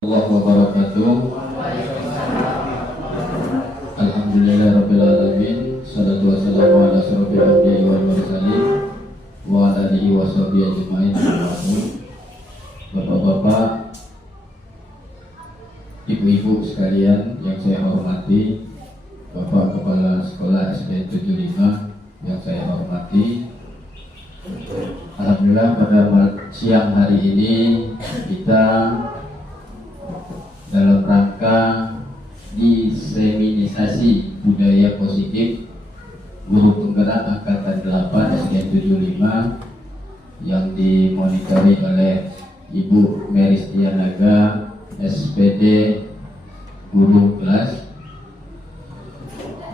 Wabarakatuh. Alhamdulillahirabbil alamin. Shalatu wassalamu ala asyrofil anbiya'i wal mursalin wa ala alihi washabihi ajmain. Bapak-bapak, ibu-ibu sekalian yang saya hormati, Bapak Kepala Sekolah SD 75 yang saya hormati, alhamdulillah pada siang hari ini kita dalam rangka diseminisasi budaya positif guru penggerak angkatan 8 SD 75 yang dimonitori oleh Ibu Meristianaga SPD guru kelas.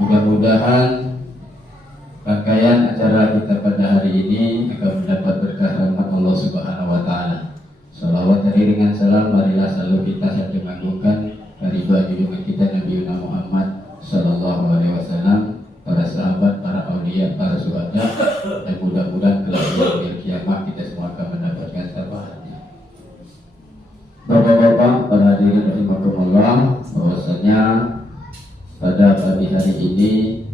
Mudah-mudahan rangkaian acara kita pada hari ini akan mendapat berkah rahmat Allah Subhanahu wa taala. Salawat dan iringan salam marilah selalu kita saja mengagungkan karibah junjungan kita Nabi Muhammad sallallahu alaihi wasallam, para sahabat, para aulia, para syuhada, dan mudah-mudahan kelak di akhir kiamat kita semua akan mendapatkan syafaatnya. Bapak-bapak, para hadirin rahimakumullah, bahwasanya pada pagi hari ini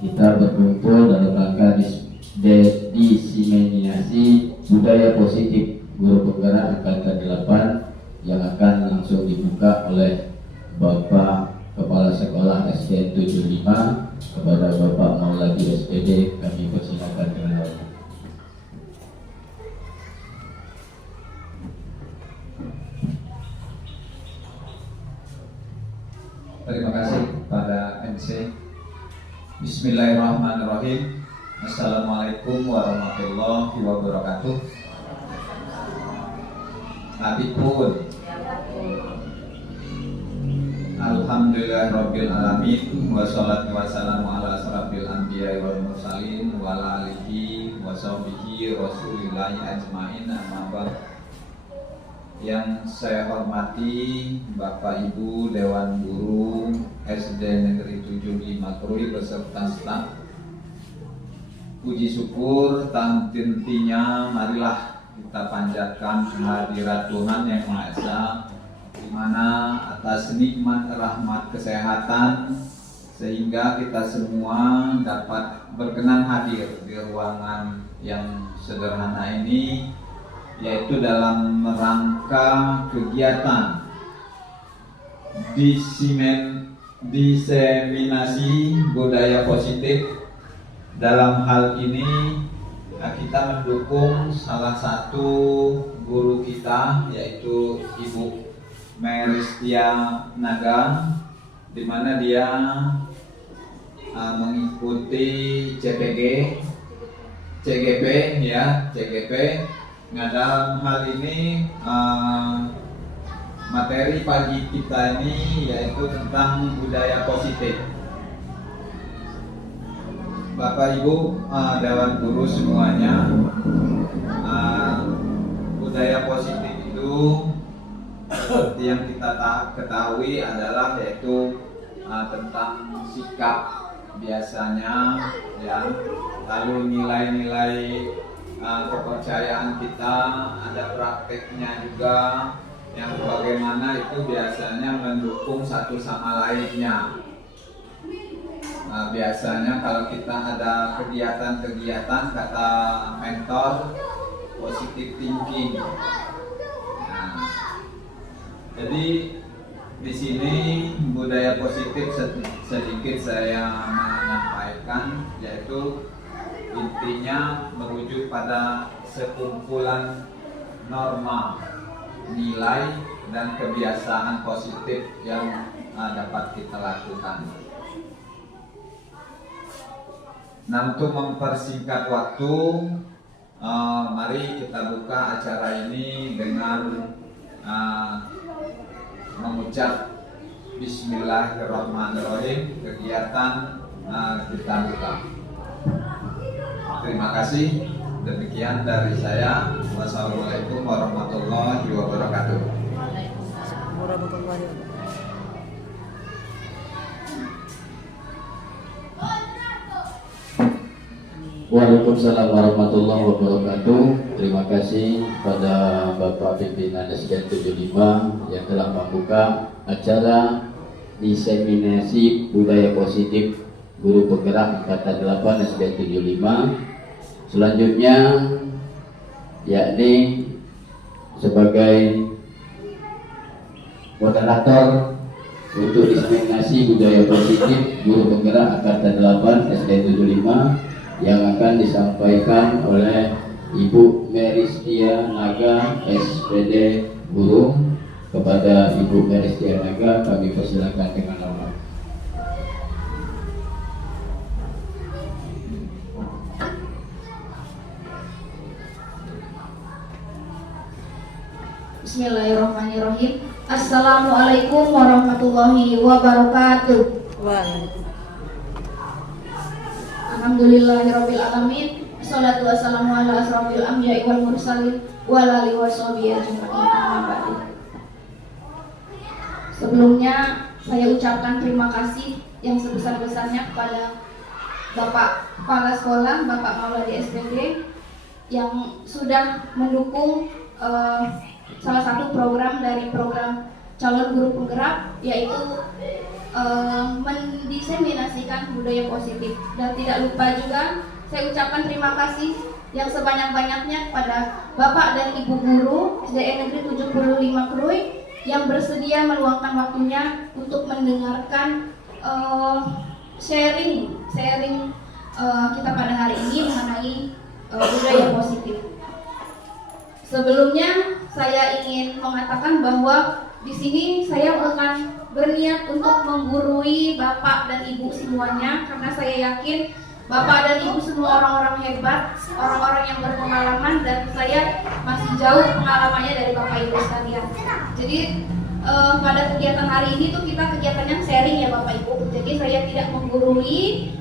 kita berkumpul dalam rangka diseminisasi budaya positif guru penggerak angkatan 8 yang akan langsung dibuka oleh Bapak Kepala Sekolah SD 75 kepada Bapak Mauladi SPD. Kami persilakan dengan hormat. Terima kasih pada MC. Bismillahirrahmanirrahim. Assalamualaikum warahmatullahi wabarakatuh. Abipun Alhamdulillahirabbil alamin wassalatu wassalamu ala asrofil anbiya'i wal mursalin wa ala alihi washabihi rasulillahi ajmain. Amma ba'd. Yang saya hormati Bapak Ibu Dewan Guru SD Negeri 75 Krui beserta staf, puji syukur tentunya marilah kita panjatkan kehadirat Tuhan Yang Maha Esa, di mana atas nikmat rahmat kesehatan sehingga kita semua dapat berkenan hadir di ruangan yang sederhana ini, yaitu dalam rangka kegiatan diseminasi budaya positif. Dalam hal ini kita mendukung salah satu guru kita, yaitu Ibu Meristianaga, di mana dia mengikuti CGP. Nah, dalam hal ini materi pagi kita ini yaitu tentang budaya positif. Bapak Ibu Dewan Guru semuanya, budaya positif itu seperti yang kita ketahui adalah yaitu tentang sikap biasanya, ya, lalu nilai-nilai kepercayaan kita, ada prakteknya juga yang bagaimana itu biasanya mendukung satu sama lainnya. Biasanya kalau kita ada kegiatan-kegiatan, kata mentor, positive thinking. Jadi di sini budaya positif sedikit saya menyampaikan, yaitu intinya merujuk pada sekumpulan norma, nilai, dan kebiasaan positif yang dapat kita lakukan. Nah, untuk mempersingkat waktu, mari kita buka acara ini dengan mengucap Bismillahirrahmanirrahim. Kegiatan kita buka. Terima kasih. Demikian dari saya. Wassalamualaikum warahmatullahi wabarakatuh. Waalaikumsalam warahmatullahi wabarakatuh. Terima kasih pada Bapak Pimpinan SDN 75 yang telah membuka acara diseminasi budaya positif guru penggerak angkatan 8 SDN 75. Selanjutnya yakni sebagai moderator untuk diseminasi budaya positif guru penggerak angkatan 8 SDN 75 yang akan disampaikan oleh Ibu Meristia Naga SPD Burung. Kepada Ibu Meristia Naga kami persilakan dengan hormat. Bismillahirrahmanirrahim. Assalamualaikum warahmatullahi wabarakatuh. Alhamdulillahirabbil alamin. Wassalatu wassalamu ala asrofil anbiya'i wal mursalin wa ala alihi washabihi ajma'in. Sebelumnya saya ucapkan terima kasih yang sebesar-besarnya kepada Bapak Kepala Sekolah, Bapak Mauladi SPD yang sudah mendukung salah satu program dari program calon guru penggerak, yaitu mendiseminasikan budaya positif. Dan tidak lupa juga saya ucapkan terima kasih yang sebanyak-banyaknya kepada Bapak dan Ibu guru SDN Negeri 75 Krui yang bersedia meluangkan waktunya untuk mendengarkan sharing kita pada hari ini mengenai budaya positif. Sebelumnya saya ingin mengatakan bahwa di sini saya akan berniat untuk menggurui Bapak dan Ibu semuanya, karena saya yakin Bapak dan Ibu semua orang-orang hebat, orang-orang yang berpengalaman, dan saya masih jauh pengalamannya dari Bapak Ibu sekalian. Jadi pada kegiatan hari ini tuh kita kegiatannya sharing ya Bapak Ibu. Jadi saya tidak menggurui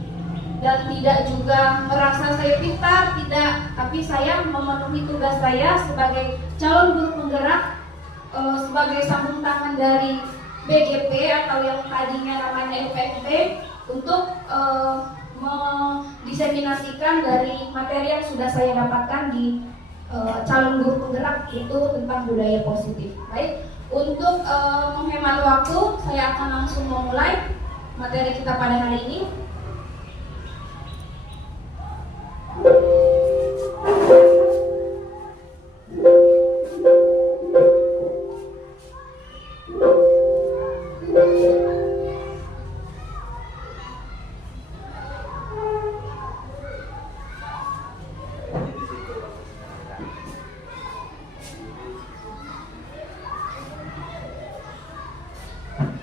dan tidak juga merasa saya pintar, tidak, tapi saya memenuhi tugas saya sebagai calon guru penggerak, sebagai sambung tangan dari BGP atau yang tadinya namanya UPMP untuk mendiseminasikan dari materi yang sudah saya dapatkan di calon guru penggerak, itu tentang budaya positif. Baik, untuk menghemat waktu, saya akan langsung memulai materi kita pada hari ini.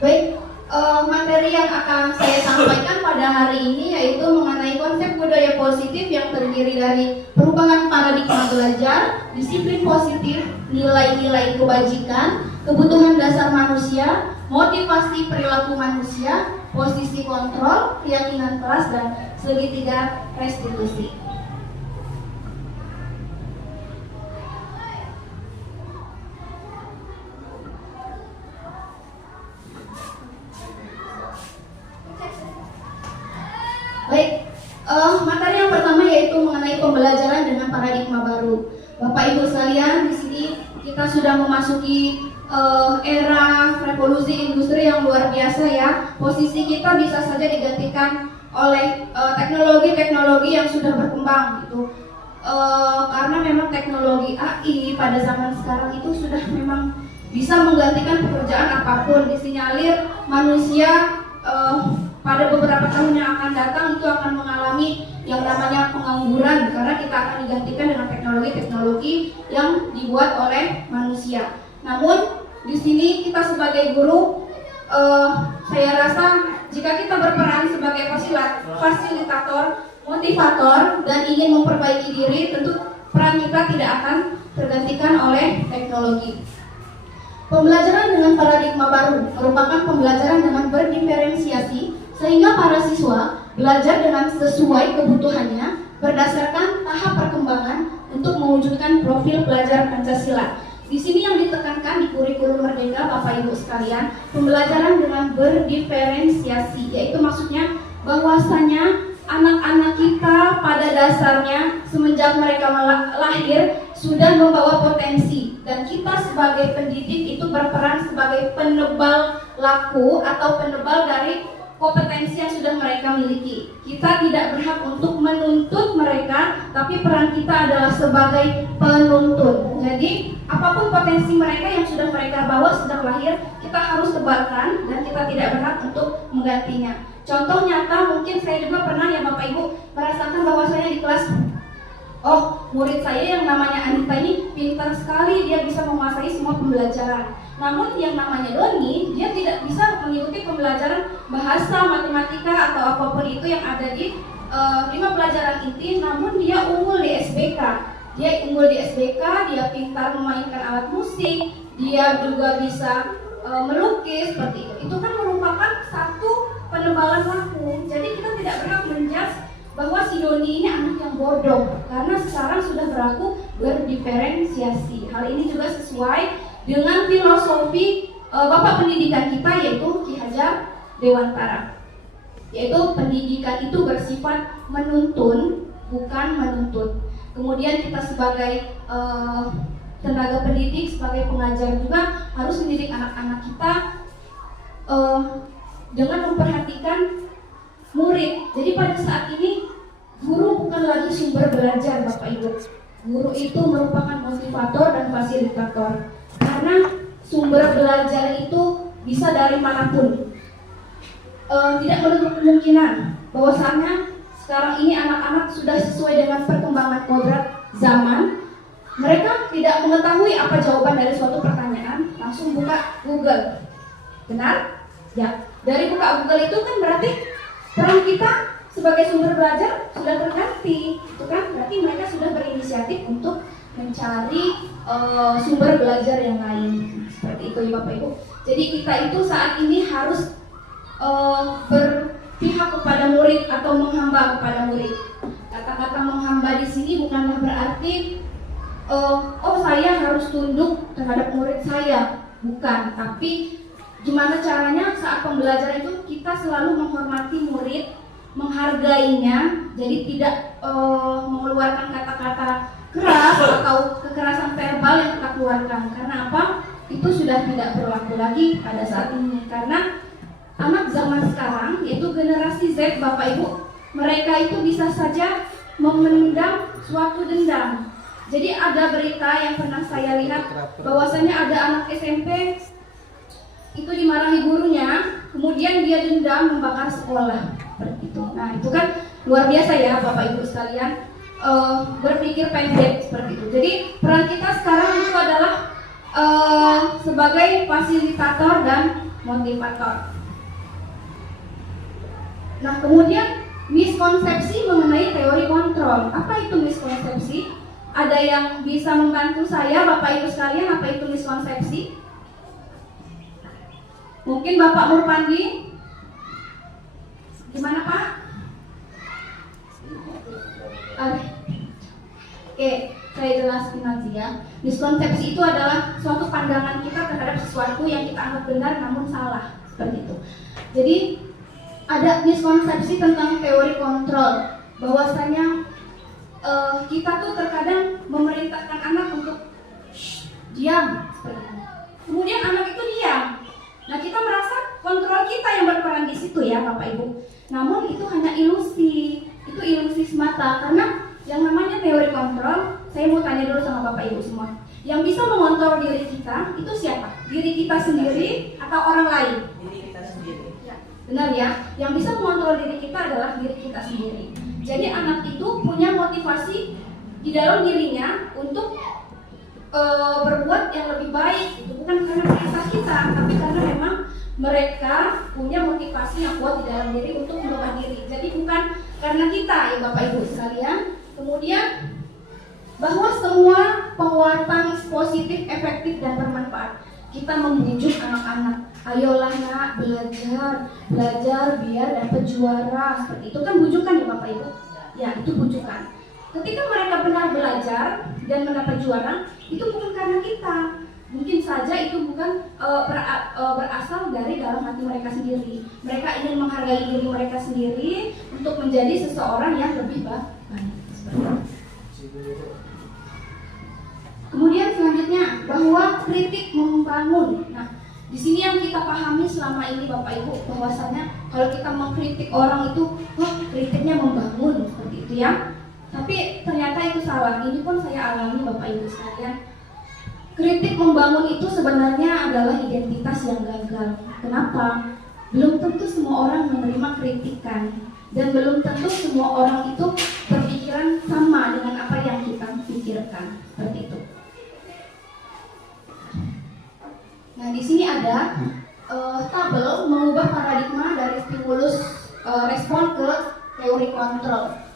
Baik, materi yang akan saya sampaikan pada hari ini yaitu mengenai konsep budaya positif yang terdiri dari perubahan paradigma belajar, disiplin positif, nilai-nilai kebajikan, kebutuhan dasar manusia, motivasi perilaku manusia, posisi kontrol, keyakinan kelas, dan segitiga restitusi. Baik, materi yang pertama yaitu mengenai pembelajaran dengan paradigma baru. Bapak Ibu sekalian, di sini kita sudah memasuki era revolusi industri yang luar biasa ya. Posisi kita bisa saja digantikan oleh teknologi-teknologi yang sudah berkembang gitu. Karena memang teknologi AI pada zaman sekarang itu sudah memang bisa menggantikan pekerjaan apapun. Disinyalir manusia pada beberapa tahun yang akan datang itu akan mengalami yang namanya pengangguran, karena kita akan digantikan dengan teknologi-teknologi yang dibuat oleh manusia. Namun di sini kita sebagai guru, saya rasa jika kita berperan sebagai fasilitator, motivator, dan ingin memperbaiki diri, tentu peran kita tidak akan tergantikan oleh teknologi. Pembelajaran dengan paradigma baru merupakan pembelajaran dengan berdiferensiasi, sehingga para siswa belajar dengan sesuai kebutuhannya berdasarkan tahap perkembangan untuk mewujudkan profil pelajar Pancasila. Di sini yang ditekankan di kurikulum Merdeka, Bapak Ibu sekalian, pembelajaran dengan berdiferensiasi, yaitu maksudnya bahwasanya anak-anak kita pada dasarnya semenjak mereka lahir sudah membawa potensi, dan kita sebagai pendidik itu berperan sebagai penebal laku atau penebal dari kompetensi yang sudah mereka miliki. Kita tidak berhak untuk menuntut mereka, tapi peran kita adalah sebagai penuntun. Jadi apapun potensi mereka yang sudah mereka bawa sejak lahir, kita harus tebarkan dan kita tidak berhak untuk menggantinya. Contoh nyata, mungkin saya juga pernah ya Bapak Ibu merasakan bahwa saya di kelas, oh murid saya yang namanya Anita ini pintar sekali, dia bisa menguasai semua pembelajaran. Namun yang namanya Doni, dia tidak bisa mengikuti pembelajaran bahasa, matematika atau apapun itu yang ada di 5 pelajaran inti. Namun dia unggul di SBK. Dia unggul di SBK, dia pintar memainkan alat musik, dia juga bisa melukis seperti itu. Itu kan merupakan satu penebalan laku. Jadi kita tidak berhak menjudge bahwa si Doni ini anak yang bodoh, karena sekarang sudah berlaku berdiferensiasi. Hal ini juga sesuai dengan filosofi Bapak Pendidikan kita, yaitu Ki Hajar Dewantara, yaitu pendidikan itu bersifat menuntun, bukan menuntut. Kemudian kita sebagai tenaga pendidik, sebagai pengajar juga harus mendidik anak-anak kita dengan memperhatikan murid. Jadi pada saat ini guru bukan lagi sumber belajar Bapak Ibu. Guru itu merupakan motivator dan fasilitator. Karena sumber belajar itu bisa dari manapun. Tidak menutup kemungkinan bahwasanya sekarang ini anak-anak sudah sesuai dengan perkembangan kodrat zaman. Mereka tidak mengetahui apa jawaban dari suatu pertanyaan, langsung buka Google. Benar? Ya. Dari buka Google itu kan berarti peran kita sebagai sumber belajar sudah terganti, itu kan berarti mereka sudah berinisiatif untuk mencari sumber belajar yang lain. Seperti itu ya Bapak Ibu. Jadi kita itu saat ini harus berpihak kepada murid atau menghamba kepada murid. Kata-kata menghamba di sini bukanlah berarti oh saya harus tunduk terhadap murid saya, bukan. Tapi gimana caranya saat pembelajaran itu kita selalu menghormati murid, menghargainya, jadi tidak mengeluarkan kata-kata keras atau kekerasan verbal yang kita keluarkan. Karena apa? Itu sudah tidak berlaku lagi pada saat ini. Karena anak zaman sekarang, yaitu generasi Z Bapak Ibu, mereka itu bisa saja memendam suatu dendam. Jadi ada berita yang pernah saya lihat bahwasanya ada anak SMP itu dimarahi gurunya, kemudian dia dendam membakar sekolah. Seperti itu. Nah itu kan luar biasa ya Bapak Ibu sekalian, berpikir pendek seperti itu. Jadi peran kita sekarang itu adalah sebagai fasilitator dan motivator. Nah kemudian miskonsepsi mengenai teori kontrol. Apa itu miskonsepsi? Ada yang bisa membantu saya Bapak Ibu sekalian, apa itu miskonsepsi? Mungkin Bapak Murpandi, gimana Pak? Oke, saya jelaskan aja ya. Miskonsepsi itu adalah suatu pandangan kita terhadap sesuatu yang kita anggap benar namun salah, seperti itu. Jadi ada miskonsepsi tentang teori kontrol, bahwasanya kita tuh terkadang memerintahkan anak untuk diam, seperti itu. Kemudian anak itu diam. Nah kita merasa kontrol kita yang berperan di situ ya Bapak Ibu. Namun itu hanya ilusi, itu ilusi semata. Karena yang namanya teori kontrol, saya mau tanya dulu sama Bapak Ibu semua. Yang bisa mengontrol diri kita itu siapa? Diri kita sendiri atau orang lain? Diri kita sendiri. Ya, benar ya. Yang bisa mengontrol diri kita adalah diri kita sendiri. Jadi anak itu punya motivasi di dalam dirinya untuk berbuat yang lebih baik. Itu bukan karena perintah kita, tapi karena memang mereka punya motivasi yang kuat di dalam diri untuk mengubah diri. Jadi bukan karena kita ya Bapak Ibu sekalian. Kemudian bahwa semua penguatan positif, efektif dan bermanfaat. Kita membujuk anak-anak, ayolah nak belajar biar dapat juara. Seperti itu kan bujukan ya Bapak Ibu. Ya itu bujukan. Ketika mereka benar belajar dan mendapat juara, itu bukan karena kita. Mungkin saja itu bukan berasal dari dalam hati mereka sendiri. Mereka ingin menghargai diri mereka sendiri untuk menjadi seseorang yang lebih baik. Kemudian selanjutnya bahwa kritik membangun. Nah, di sini yang kita pahami selama ini Bapak Ibu, bahwasanya kalau kita mengkritik orang itu, kritiknya membangun seperti itu ya. Tapi ternyata itu salah. Ini pun saya alami Bapak Ibu sekalian. Kritik membangun itu sebenarnya adalah identitas yang gagal. Kenapa? Belum tentu semua orang menerima kritikan, dan belum tentu semua orang itu berpikiran sama dengan apa yang kita pikirkan. Seperti itu. Nah, di sini ada tabel mengubah paradigma dari stimulus respon ke teori kontrol.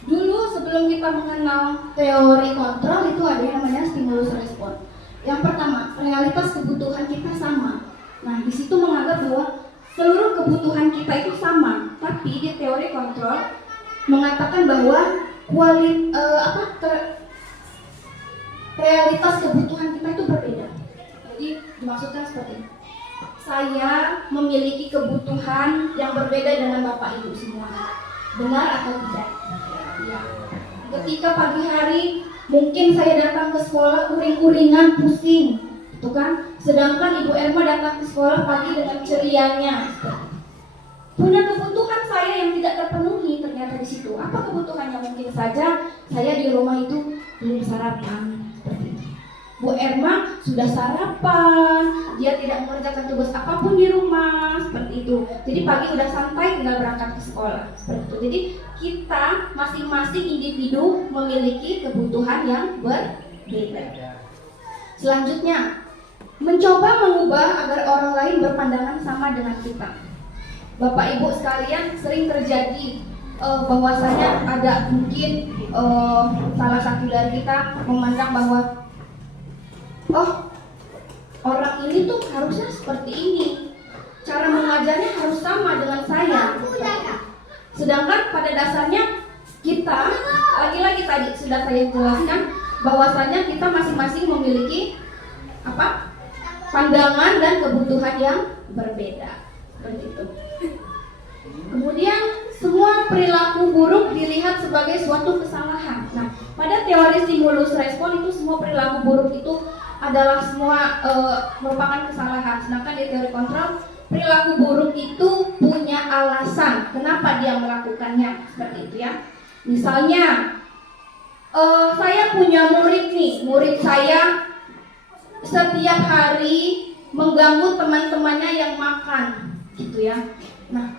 Dulu sebelum kita mengenal teori kontrol itu ada yang namanya stimulus respon. Yang pertama, realitas kebutuhan kita sama. Nah, di situ menganggap bahwa seluruh kebutuhan kita itu sama. Tapi di teori kontrol mengatakan bahwa realitas kebutuhan kita itu berbeda. Jadi dimaksudkan seperti ini. Saya memiliki kebutuhan yang berbeda dengan Bapak Ibu semua. Benar atau tidak? Ya. Ketika pagi hari mungkin saya datang ke sekolah uring-uringan pusing, itu kan. Sedangkan Ibu Erma datang ke sekolah pagi dengan cerianya. Punya kebutuhan saya yang tidak terpenuhi ternyata di situ. Apa kebutuhannya? Mungkin saja saya di rumah itu belum sarapan. Seperti itu. Bu Erma sudah sarapan, dia tidak mengerjakan tugas apapun di rumah, seperti itu. Jadi pagi udah santai, tinggal berangkat ke sekolah, seperti itu. Jadi kita masing-masing individu memiliki kebutuhan yang berbeda. Selanjutnya, mencoba mengubah agar orang lain berpandangan sama dengan kita. Bapak Ibu sekalian, sering terjadi bahwasanya ada mungkin salah satu dari kita memandang bahwa orang ini tuh harusnya seperti ini, cara mengajarnya harus sama dengan saya. Sedangkan pada dasarnya kita, lagi-lagi tadi sudah saya jelaskan bahwasanya kita masing-masing memiliki pandangan dan kebutuhan yang berbeda, seperti itu. Kemudian semua perilaku buruk dilihat sebagai suatu kesalahan. Nah, pada teori stimulus respon itu semua perilaku buruk itu adalah semua merupakan kesalahan. Sedangkan di teori kontrol, perilaku buruk itu punya alasan kenapa dia melakukannya, seperti itu ya. Misalnya saya punya murid nih, murid saya setiap hari mengganggu teman-temannya yang makan, gitu ya. Nah,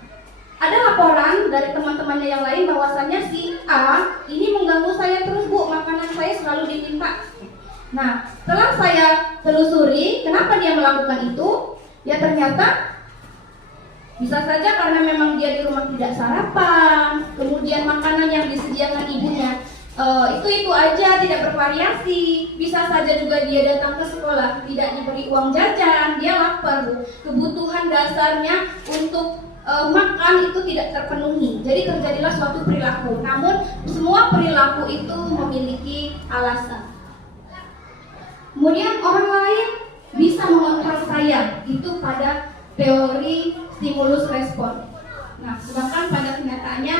ada laporan dari teman-temannya yang lain bahwasannya si A ini mengganggu saya terus, Bu, makanan saya selalu diminta. Nah, setelah saya telusuri kenapa dia melakukan itu, ya ternyata bisa saja karena memang dia di rumah tidak sarapan, kemudian makanan yang disediakan ibunya itu aja, tidak bervariasi. Bisa saja juga dia datang ke sekolah tidak diberi uang jajan, dia lapar, Bu. Kebutuhan dasarnya untuk makan itu tidak terpenuhi. Jadi terjadilah suatu perilaku. Namun semua perilaku itu memiliki alasan. Kemudian orang lain bisa mengontrol saya, itu pada teori stimulus respon. Nah, sedangkan pada kenyataannya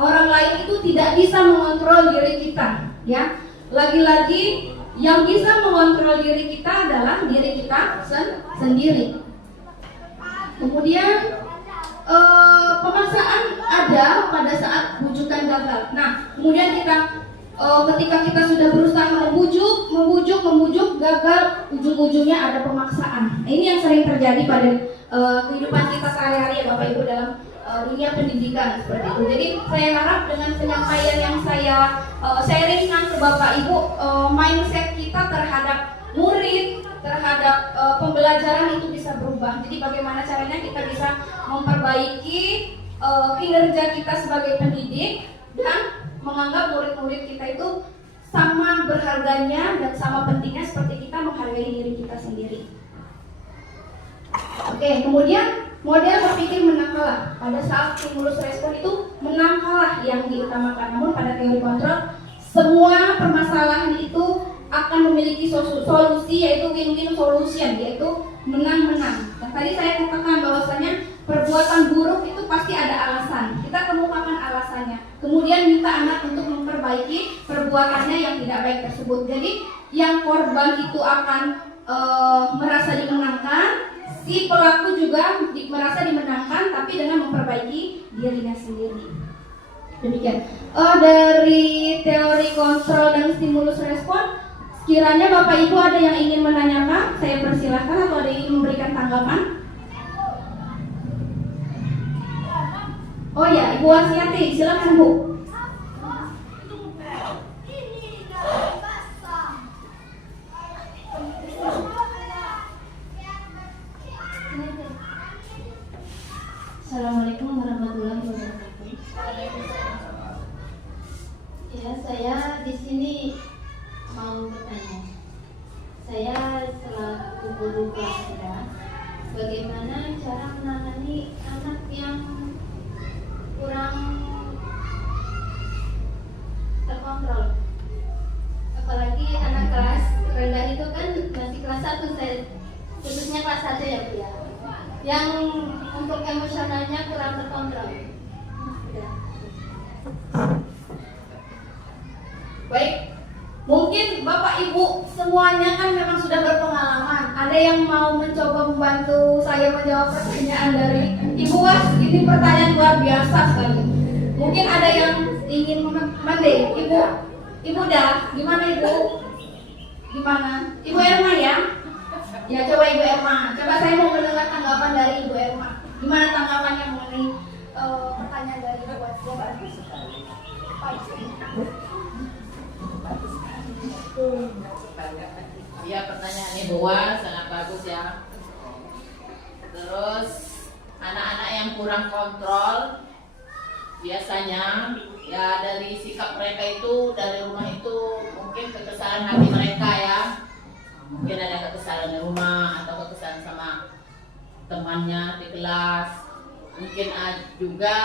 orang lain itu tidak bisa mengontrol diri kita, ya. Lagi-lagi yang bisa mengontrol diri kita adalah diri kita sendiri. Kemudian pemaksaan ada pada saat bujukan gagal. Nah, kemudian ketika kita sudah berusaha membujuk gagal, ujung-ujungnya ada pemaksaan. Nah, ini yang sering terjadi pada kehidupan kita sehari-hari ya Bapak Ibu dalam dunia pendidikan seperti itu. Jadi saya harap dengan penyampaian yang saya sharingkan ke Bapak Ibu, mindset kita terhadap murid, terhadap pembelajaran itu bisa berubah. Jadi bagaimana caranya kita bisa memperbaiki kinerja kita sebagai pendidik dan menganggap murid-murid kita itu sama berharganya dan sama pentingnya seperti kita menghargai diri kita sendiri. Oke, kemudian model berpikir menang kalah. Pada saat stimulus respon itu menang kalah yang diutamakan. Namun pada teori kontrol, semua permasalahan itu akan memiliki solusi, yaitu win-win solution, yaitu menang-menang. Dan tadi saya katakan bahwasanya perbuatan buruk itu pasti ada alasan. Kita kemukakan alasannya. Kemudian minta anak untuk memperbaiki perbuatannya yang tidak baik tersebut. Jadi yang korban itu akan merasa dimenangkan, si pelaku juga merasa dimenangkan, tapi dengan memperbaiki dirinya sendiri. Demikian. Dari teori kontrol dan stimulus respon, sekiranya Bapak Ibu ada yang ingin menanyakan, saya persilahkan, atau ada yang ingin memberikan tanggapan. Oh ya, Ibu Wasiati, silakan Bu. Assalamualaikum warahmatullahi wabarakatuh. Ya, saya di sini mau bertanya. Saya selaku guru kelas 3, bagaimana cara menangani anak yang kurang terkontrol? Apalagi anak kelas rendah itu kan masih kelas 1, saya khususnya kelas 1 ya Bu ya. Yang untuk emosionalnya kurang terkontrol. Ya. Baik, mungkin Bapak Ibu semuanya kan memang sudah berpengalaman. Ada yang mau mencoba membantu saya menjawab pertanyaan dari Ibu Was? Ini pertanyaan luar biasa sekali. Mungkin ada yang ingin mending. Ibu dah, gimana Ibu? Gimana? Ibu Erma ya? Ya, coba Ibu Erma. Coba saya mau mendengar tanggapan dari Ibu Erma. Gimana tanggapannya mengenai pertanyaan dari Ibu Was? Ya, pertanyaannya Boa sangat bagus ya. Terus anak-anak yang kurang kontrol biasanya ya dari sikap mereka itu, dari rumah itu mungkin kekesalan hati mereka ya. Mungkin ada kekesalan di rumah atau kekesalan sama temannya di kelas. Mungkin juga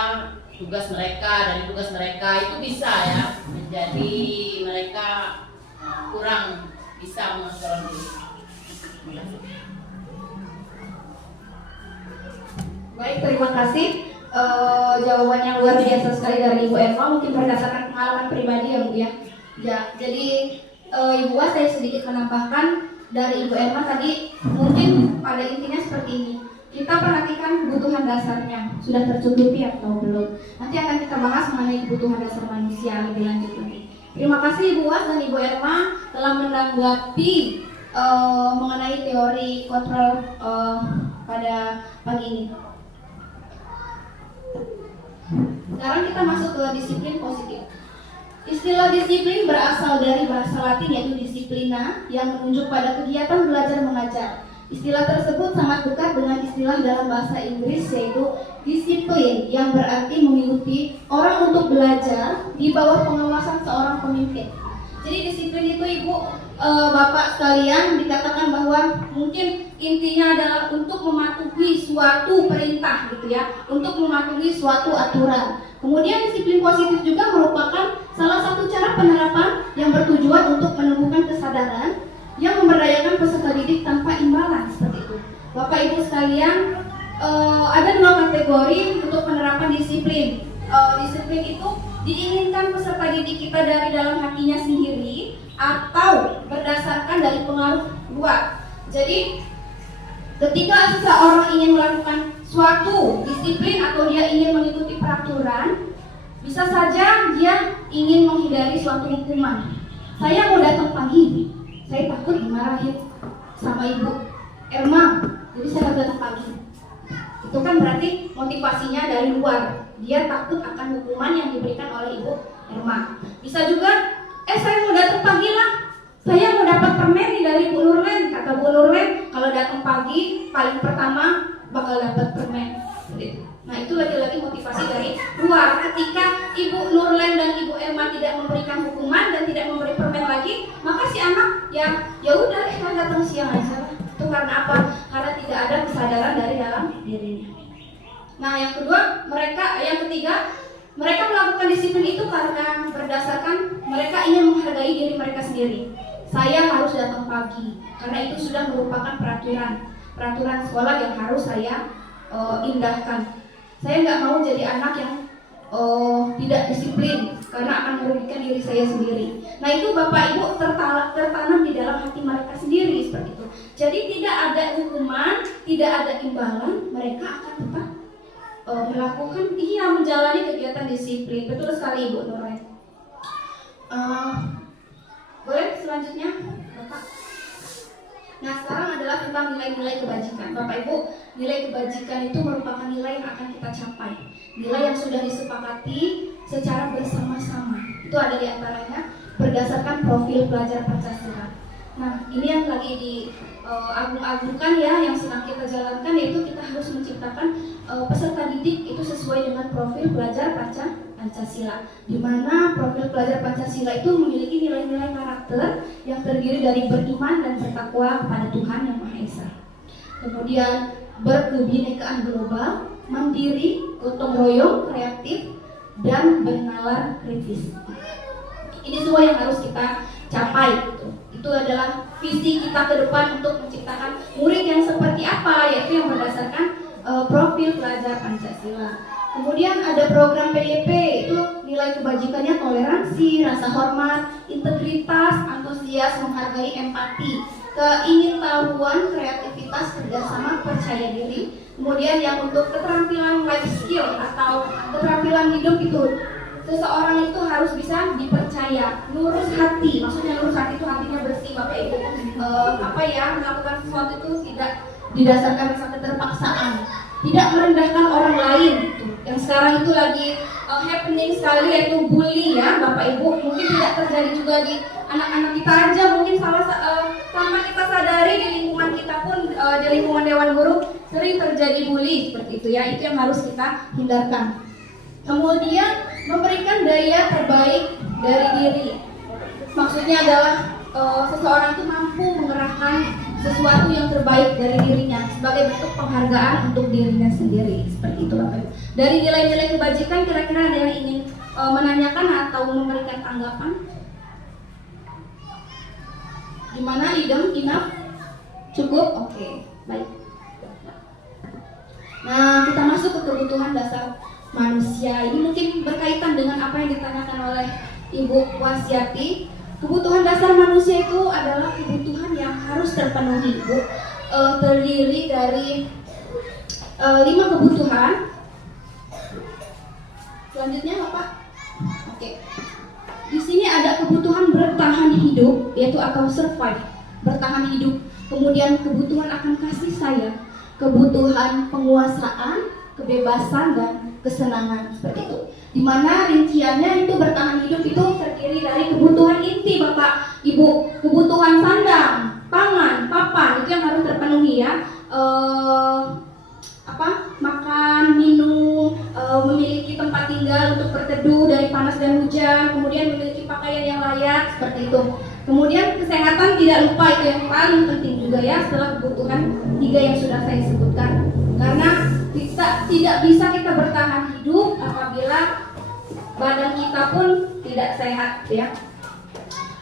tugas mereka itu bisa ya menjadi mereka kurang bisa mengontrol diri. Baik, terima kasih. Jawaban yang luar biasa sekali dari Ibu Eva, mungkin berdasarkan pengalaman pribadi ya Bu ya. Ya, jadi Ibu Was, saya sedikit menambahkan dari Ibu Eva tadi, mungkin pada intinya seperti ini. Kita perhatikan kebutuhan dasarnya, sudah tercukupi atau belum. Nanti akan kita bahas mengenai kebutuhan dasar manusia lebih lanjut lagi. Terima kasih Ibu Was dan Ibu Erma telah menanggapi mengenai teori kontrol pada pagi ini. Sekarang kita masuk ke disiplin positif. Istilah disiplin berasal dari bahasa Latin yaitu disiplina, yang menunjuk pada kegiatan belajar mengajar. Istilah tersebut sangat dekat dengan istilah dalam bahasa Inggris yaitu disiplin, yang berarti mengikuti orang untuk belajar di bawah pengawasan seorang pemimpin. Jadi disiplin itu Ibu, Bapak sekalian, dikatakan bahwa mungkin intinya adalah untuk mematuhi suatu perintah gitu ya, untuk mematuhi suatu aturan. Kemudian disiplin positif juga merupakan salah satu cara penerapan yang bertujuan untuk menemukan kesadaran yang memberdayakan peserta didik tanpa imbalan, seperti itu. Bapak Ibu sekalian, ada 2 kategori untuk penerapan disiplin. Disiplin itu diinginkan peserta didik kita dari dalam hatinya sendiri atau berdasarkan dari pengaruh luar. Jadi ketika seseorang ingin melakukan suatu disiplin atau dia ingin mengikuti peraturan, bisa saja dia ingin menghindari suatu hukuman. Saya mau datang pagi, saya takut dimarahin sama Ibu Erma, jadi saya harus datang pagi. Itu kan berarti motivasinya dari luar. Dia takut akan hukuman yang diberikan oleh Ibu Erma. Bisa juga, saya mau datang pagi lah. Saya mau dapat permen nih dari Bu Nurlen. Kata Bu Nurlen, kalau datang pagi paling pertama bakal dapat permen. Nah, itu lagi-lagi motivasi dari luar. Ketika Ibu Nurlen dan Ibu Erma tidak memberikan hukuman dan tidak memberi permen lagi, maka si anak ya udah datang siang aja. Itu karena apa? Karena tidak ada kesadaran dari dalam dirinya. Nah, yang ketiga, mereka melakukan disiplin itu karena berdasarkan mereka ingin menghargai diri mereka sendiri. saya harus datang pagi karena itu sudah merupakan peraturan sekolah yang harus saya indahkan. Saya nggak mau jadi anak yang tidak disiplin karena akan merugikan diri saya sendiri. Nah itu Bapak Ibu tertanam di dalam hati mereka sendiri seperti itu. Jadi tidak ada hukuman, tidak ada imbalan, mereka akan tetap melakukan, menjalani kegiatan disiplin. Betul sekali Ibu Nurul. Boleh selanjutnya Bapak. Nah sekarang adalah tentang nilai-nilai kebajikan. Bapak Ibu, nilai kebajikan itu merupakan nilai yang akan kita capai, nilai yang sudah disepakati secara bersama-sama. Itu ada di antaranya berdasarkan profil pelajar Pancasila. Nah ini yang lagi diagung-agungkan ya, yang sedang kita jalankan, yaitu kita harus menciptakan peserta didik itu sesuai dengan profil pelajar Pancasila, di mana profil pelajar Pancasila itu memiliki nilai-nilai karakter yang terdiri dari beriman dan bertakwa kepada Tuhan Yang Maha Esa. Kemudian berkebinekaan global, mandiri, gotong royong, kreatif, dan bernalar kritis. Ini semua yang harus kita capai. Itu adalah visi kita ke depan untuk menciptakan murid yang seperti apa, yaitu yang berdasarkan profil pelajar Pancasila. Kemudian ada program PDP, itu nilai kebajikannya toleransi, rasa hormat, integritas, antusias, menghargai, empati, keingintahuan, kreativitas, kerjasama, percaya diri. Kemudian yang untuk keterampilan life skill atau keterampilan hidup itu, seseorang itu harus bisa dipercaya, lurus hati. Maksudnya lurus hati itu hatinya bersih Bapak Ibu. Melakukan sesuatu itu tidak didasarkan rasa keterpaksaan, tidak merendahkan orang lain. Yang sekarang itu lagi happening sekali, yaitu bully ya Bapak Ibu. Mungkin tidak terjadi juga di anak-anak kita aja, mungkin tanpa kita sadari di lingkungan kita pun, di lingkungan Dewan Guru sering terjadi bully seperti itu ya. Itu yang harus kita hindarkan. Kemudian memberikan daya terbaik dari diri. Maksudnya adalah seseorang itu mampu mengerahkan sesuatu yang terbaik dari dirinya sebagai bentuk penghargaan untuk dirinya sendiri. Seperti itu Bapak Ibu. Dari nilai-nilai kebajikan, kira-kira ada yang ingin menanyakan atau memberikan tanggapan? Gimana idem, enough? Cukup? Oke, baik. Nah, kita masuk ke kebutuhan dasar manusia. Ini mungkin berkaitan dengan apa yang ditanyakan oleh Ibu Wasiati. Kebutuhan dasar manusia itu adalah kebutuhan yang harus terpenuhi, Bu. Terdiri dari 5 kebutuhan. Selanjutnya Bapak. Oke. Di sini ada kebutuhan bertahan hidup, yaitu atau survive, bertahan hidup. Kemudian kebutuhan akan kasih sayang, kebutuhan penguasaan, kebebasan, dan kesenangan, seperti itu. Dimana rinciannya itu bertahan hidup itu terdiri dari kebutuhan inti Bapak Ibu, kebutuhan sandang, pangan, papan, itu yang harus terpenuhi ya. Makan, minum, memiliki tempat tinggal untuk berteduh dari panas dan hujan, kemudian memiliki pakaian yang layak, seperti itu. Kemudian kesehatan tidak lupa, itu yang paling penting juga ya, setelah kebutuhan 3 yang sudah saya sebutkan. Karena tidak bisa kita bertahan hidup apabila badan kita pun tidak sehat ya.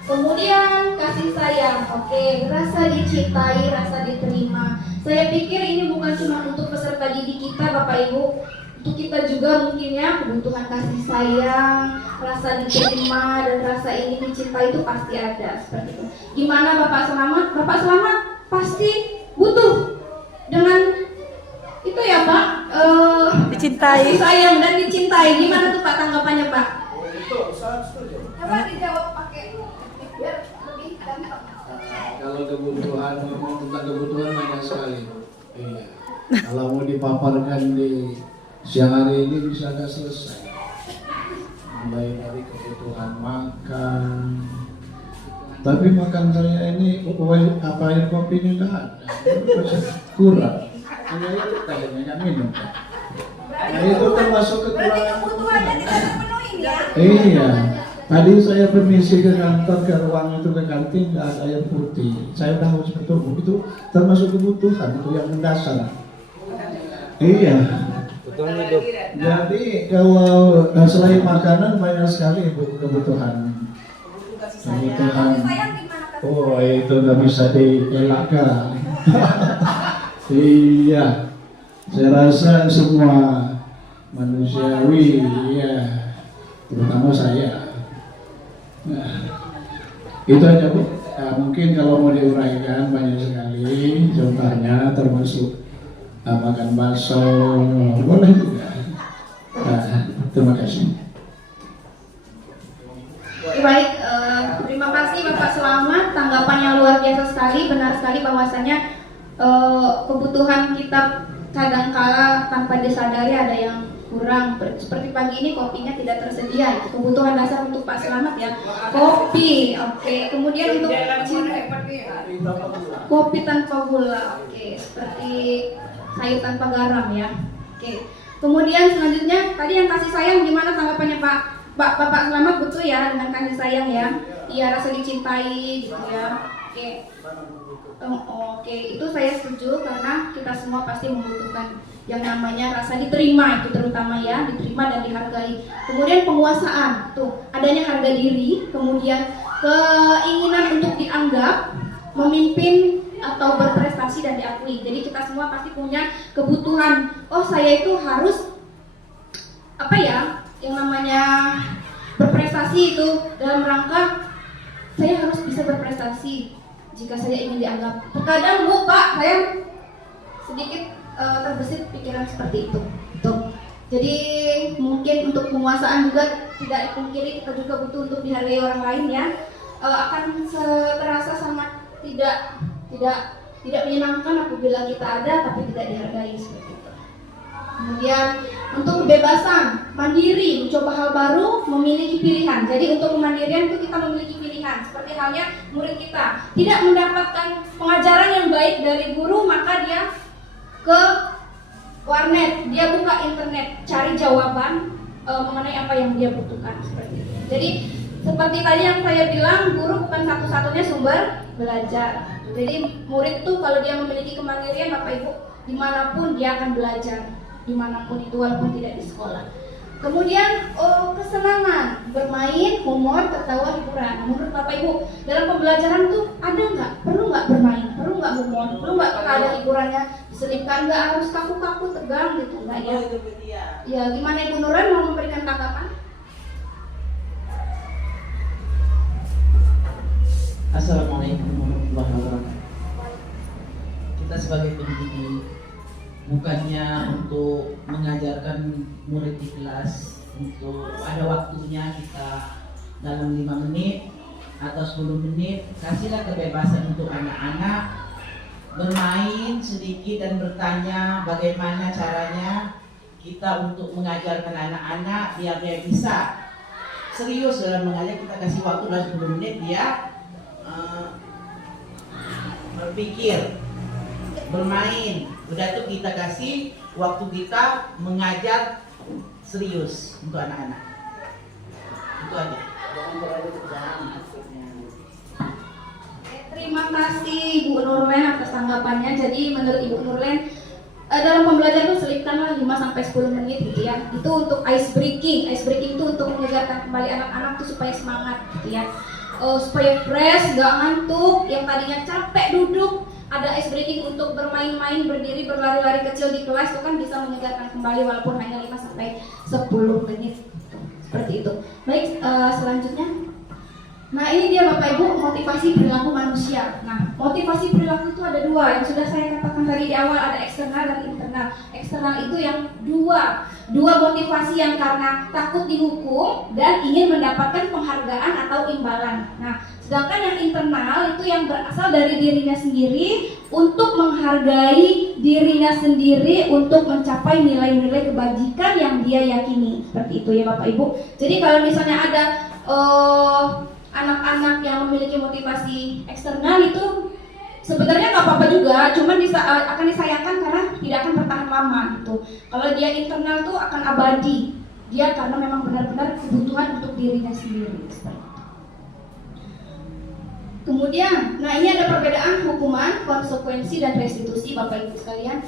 Kemudian kasih sayang, oke, rasa dicintai, rasa diterima. Saya pikir ini bukan cuma untuk peserta didik kita Bapak Ibu, untuk kita juga mungkin ya, kebutuhan kasih sayang, rasa diterima, dan rasa ingin dicintai itu pasti ada, seperti itu. Gimana Bapak Selamat? Bapak Selamat pasti butuh dengan itu ya Pak, dicintai, kasih sayang dan dicintai. Gimana tuh Pak tanggapannya Pak? Itu saya setuju. Coba dijawab pakai biar lebih gampang. Kalau kebutuhan, ngomong tentang kebutuhan banyak sekali. Iya. Kalau mau dipaparkan di siang hari ini bisa nggak selesai. Mulai dari kebutuhan makan. Tapi makan saya ini air kopinya nggak ada, kurang. Hanya itu kayaknya nggak minum. Nah itu termasuk kekurangan kebutuhan. Iya. Tadi saya permisi ke kantor, ke ruang itu, ke kantin, nggak ada air putih. Saya udah harus bertemu, itu termasuk kebutuhan, itu yang mendasar. Iya. Jadi kalau selain makanan banyak sekali kebutuhan. Kebutuhan. Oh, itu nggak bisa dielakkan. Iya, saya rasa semua manusiawi, ya, terutama saya. Nah, itu aja Bu. Nah, mungkin kalau mau diuraikan banyak sekali, contohnya termasuk makan bakso, boleh juga. Nah, terima kasih. Baik, terima kasih Bapak Selamat, tanggapan yang luar biasa sekali, benar sekali bahwasanya kebutuhan kita kadangkala tanpa disadari ada yang kurang. Seperti pagi ini kopinya tidak tersedia, itu kebutuhan dasar untuk Pak Selamat ya, kopi. Oke, kemudian untuk kopi tanpa gula, oke, seperti sayur tanpa garam ya. Oke, kemudian selanjutnya tadi yang kasih sayang, gimana tanggapannya Bapak Selamat? Betul ya dengan kasih sayang ya, iya, rasa dicintai gitu ya. Oke. Oke, itu saya setuju karena kita semua pasti membutuhkan yang namanya rasa diterima, itu terutama ya, diterima dan dihargai. Kemudian penguasaan, tuh adanya harga diri, kemudian keinginan untuk dianggap, memimpin atau berprestasi dan diakui. Jadi kita semua pasti punya kebutuhan. Oh, saya itu harus apa ya? Yang namanya berprestasi itu dalam rangka saya harus bisa berprestasi jika saya ingin dianggap. Terkadang Bu, Pak, saya sedikit terbesit pikiran seperti itu. Tuh. Jadi mungkin untuk penguasaan juga tidak dipungkiri, kita juga butuh untuk dihargai orang lain ya. Akan terasa sangat tidak menyenangkan apabila kita ada tapi tidak dihargai seperti itu. Kemudian untuk kebebasan, mandiri, mencoba hal baru, memiliki pilihan. Jadi untuk kemandirian itu kita memiliki pilihan. Seperti halnya murid kita tidak mendapatkan pengajaran yang baik dari guru, maka dia ke warnet, dia buka internet, cari jawaban mengenai apa yang dia butuhkan seperti itu. Jadi seperti tadi yang saya bilang, guru bukan satu-satunya sumber belajar. Jadi murid itu kalau dia memiliki kemandirian, Bapak Ibu, dimanapun dia akan belajar. Dimanapun itu walaupun tidak di sekolah. Kemudian kesenangan, bermain, humor, tertawa, hiburan. Menurut Bapak Ibu, dalam pembelajaran tuh ada nggak? Perlu nggak bermain? Perlu nggak humor? Perlu nggak ada hiburannya? Diselipkan, nggak harus kaku-kaku tegang gitu, nggak ya? Ya, gimana Ibu Nuran mau memberikan tanggapan? Assalamualaikum warahmatullahi wabarakatuh. Kita sebagai pendidik bukannya untuk mengajarkan murid di kelas untuk ada waktunya kita dalam 5 menit atau 10 menit, kasihlah kebebasan untuk anak-anak bermain sedikit dan bertanya bagaimana caranya kita untuk mengajarkan anak-anak biar dia bisa serius dalam mengajar. Kita kasih waktu dalam 10 menit dia berpikir, bermain. Udah itu kita kasih waktu kita mengajar serius untuk anak-anak. Itu aja. Terima kasih Ibu Nurlen atas tanggapannya. Jadi menurut Ibu Nurlen dalam pembelajaran itu selipkanlah 5-10 menit gitu ya. Itu untuk ice breaking. Ice breaking itu untuk menyegarkan kembali anak-anak tuh supaya semangat gitu ya. Supaya fresh, gak ngantuk, yang tadinya capek duduk. Ada ice breaking untuk bermain-main, berdiri, berlari-lari kecil di kelas itu kan bisa menyegarkan kembali walaupun hanya 5-10 menit. Seperti itu. Baik, selanjutnya. Nah, ini dia Bapak Ibu motivasi perilaku manusia. Nah, motivasi perilaku itu ada 2. Yang sudah saya katakan tadi di awal, ada eksternal dan internal. Eksternal itu yang dua motivasi yang karena takut dihukum dan ingin mendapatkan penghargaan atau imbalan. Nah, sedangkan yang internal itu yang berasal dari dirinya sendiri untuk menghargai dirinya sendiri untuk mencapai nilai-nilai kebajikan yang dia yakini. Seperti itu ya Bapak Ibu. Jadi kalau misalnya ada anak-anak yang memiliki motivasi eksternal itu sebenarnya nggak apa-apa juga, cuman akan disayangkan karena tidak akan bertahan lama gitu. Kalau dia internal tuh akan abadi, dia karena memang benar-benar kebutuhan untuk dirinya sendiri. Kemudian, nah ini ada perbedaan hukuman, konsekuensi dan restitusi Bapak Ibu sekalian.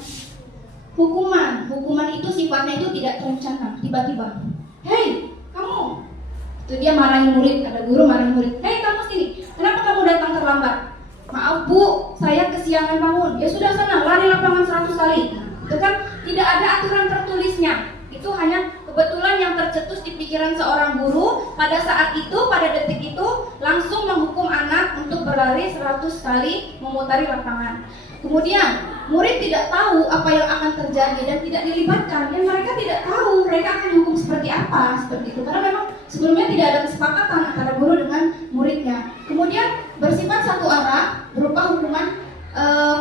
Hukuman itu sifatnya itu tidak terencana, tiba-tiba. Hei, kamu! Itu dia marahin murid, ada guru marahin murid. Hei kamu sini, kenapa kamu kamu datang terlambat? Maaf Bu, saya kesiangan bangun. Ya sudah sana, lari lapangan 100 kali. Itu kan tidak ada aturan tertulisnya. Itu hanya kebetulan yang tercetus di pikiran seorang guru pada saat itu, pada detik itu langsung menghukum anak untuk berlari 100 kali memutari lapangan. Kemudian murid tidak tahu apa yang akan terjadi dan tidak dilibatkan, dan mereka tidak tahu mereka akan dihukum seperti apa, seperti itu. Karena memang sebelumnya tidak ada kesepakatan antara guru dengan muridnya. Kemudian bersifat satu arah berupa hukuman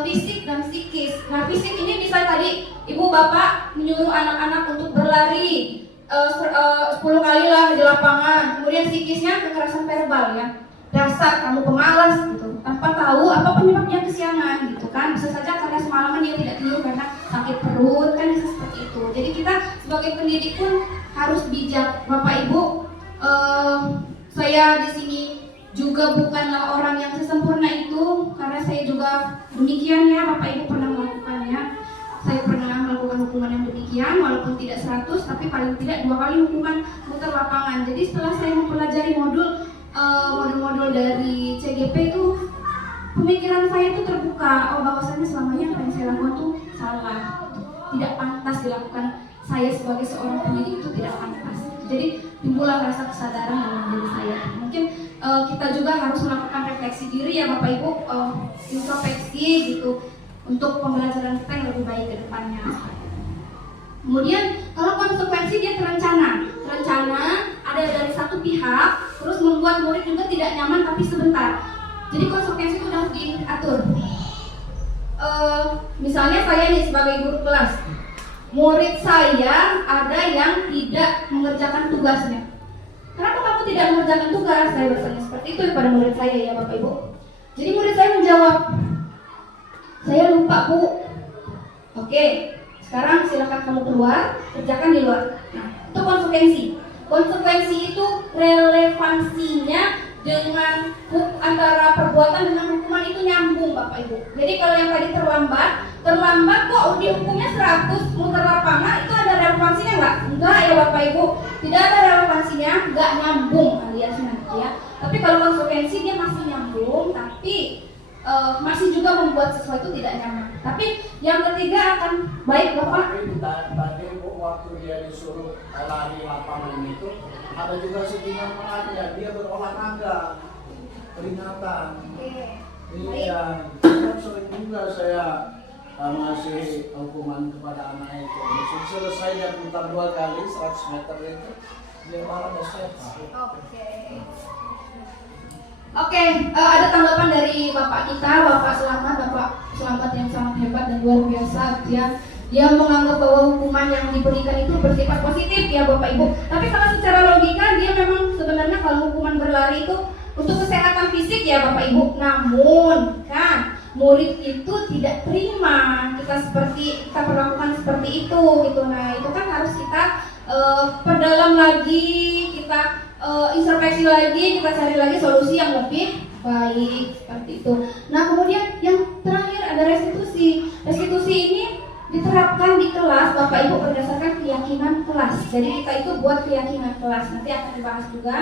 fisik dan psikis. Nah, fisik ini bisa tadi ibu bapak menyuruh anak-anak untuk berlari 10 kali lah di lapangan. Kemudian psikisnya kekerasan verbal ya. Dasar kamu pemalas gitu, tanpa tahu apa penyebabnya kesiangan gitu kan. Bisa saja karena semalaman dia tidak tidur karena sakit perut kan, bisa seperti itu. Jadi kita sebagai pendidik pun harus bijak. Bapak Ibu, saya di sini juga bukanlah orang yang sesempurna itu, karena saya juga demikian ya. Bapak Ibu pernah melakukannya. Saya pernah melakukan hukuman yang demikian, walaupun tidak 100, tapi paling tidak 2 kali hukuman muter lapangan. Jadi setelah saya mempelajari modul-modul dari CGP itu, pemikiran saya itu terbuka. Oh, bahwasannya selamanya apa yang saya lakukan itu salah, tidak pantas dilakukan. Saya sebagai seorang pendidik itu tidak pantas. Jadi timbullah rasa kesadaran dalam diri saya. Mungkin kita juga harus melakukan refleksi diri ya Bapak Ibu, introspeksi gitu, untuk pembelajaran kita yang lebih baik ke depannya. Kemudian kalau konsekuensi dia terencana ada dari satu pihak, terus membuat murid juga tidak nyaman tapi sebentar. Jadi konsekuensi itu harus diatur. Misalnya saya nih sebagai guru kelas, murid saya ada yang tidak mengerjakan tugasnya. Kenapa kamu tidak mengerjakan tugas? Saya bertanya seperti itu kepada murid saya ya Bapak Ibu. Jadi murid saya menjawab, saya lupa Bu. Oke, sekarang silakan kamu keluar, kerjakan di luar. Nah, itu konsekuensi. Konsekuensi itu relevansinya dengan antara perbuatan dengan hukuman itu nyambung Bapak Ibu. Jadi kalau yang tadi terlambat kok dihukumnya 100 muter lapangan, itu ada relevansinya nggak? Enggak ya Bapak Ibu, tidak ada relevansinya, nggak nyambung aliasnya ya. Tapi kalau konsekuensi dia masih nyambung, tapi masih juga membuat sesuatu tidak nyaman. Tapi yang ketiga akan baik Bapak. Tadi waktu dia disuruh lari lapangan itu, ada juga settingan mengajar, dia berolahraga, peringatan. Iya, sering juga saya masih hukuman kepada anak itu. Selesai dia putar 2 kali 100 meter itu, dia malah sehat. Oke, ada tanggapan dari Bapak kita, Bapak Selamat yang sangat hebat dan luar biasa ya. Dia menganggap bahwa hukuman yang diberikan itu bersifat positif ya Bapak Ibu. Tapi kalau secara logika dia memang sebenarnya kalau hukuman berlari itu untuk kesehatan fisik ya Bapak Ibu. Namun kan murid itu tidak terima kita perlakukan seperti itu gitu. Nah, itu kan harus kita perdalam lagi, kita introspeksi lagi, kita cari lagi solusi yang lebih baik seperti itu. Nah, kemudian yang terakhir ada restitusi. Restitusi ini diterapkan di kelas Bapak Ibu berdasarkan keyakinan kelas. Jadi kita itu buat keyakinan kelas, nanti akan dibahas juga.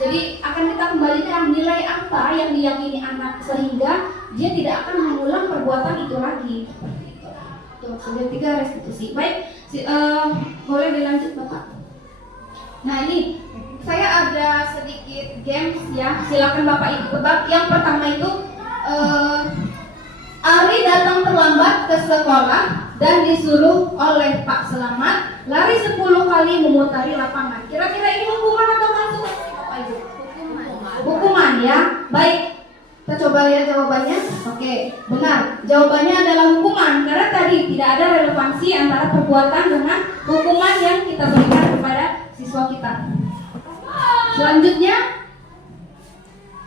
Jadi akan kita kembalikan nilai apa yang diyakini anak sehingga dia tidak akan mengulang perbuatan itu lagi. Itu maksudnya 3 restitusi. Baik, boleh dilanjut Bapak. Nah, ini saya ada sedikit games ya, silakan Bapak Ibu tebak. Yang pertama itu Ari datang terlambat ke sekolah dan disuruh oleh Pak Selamat lari 10 kali memutari lapangan. Kira-kira ini hukuman atau konsekuensi Bapak Ibu? Hukuman ya. Baik, kita coba lihat jawabannya. Oke, benar. Jawabannya adalah hukuman karena tadi tidak ada relevansi antara perbuatan dengan hukuman yang kita berikan kepada siswa kita. Selanjutnya,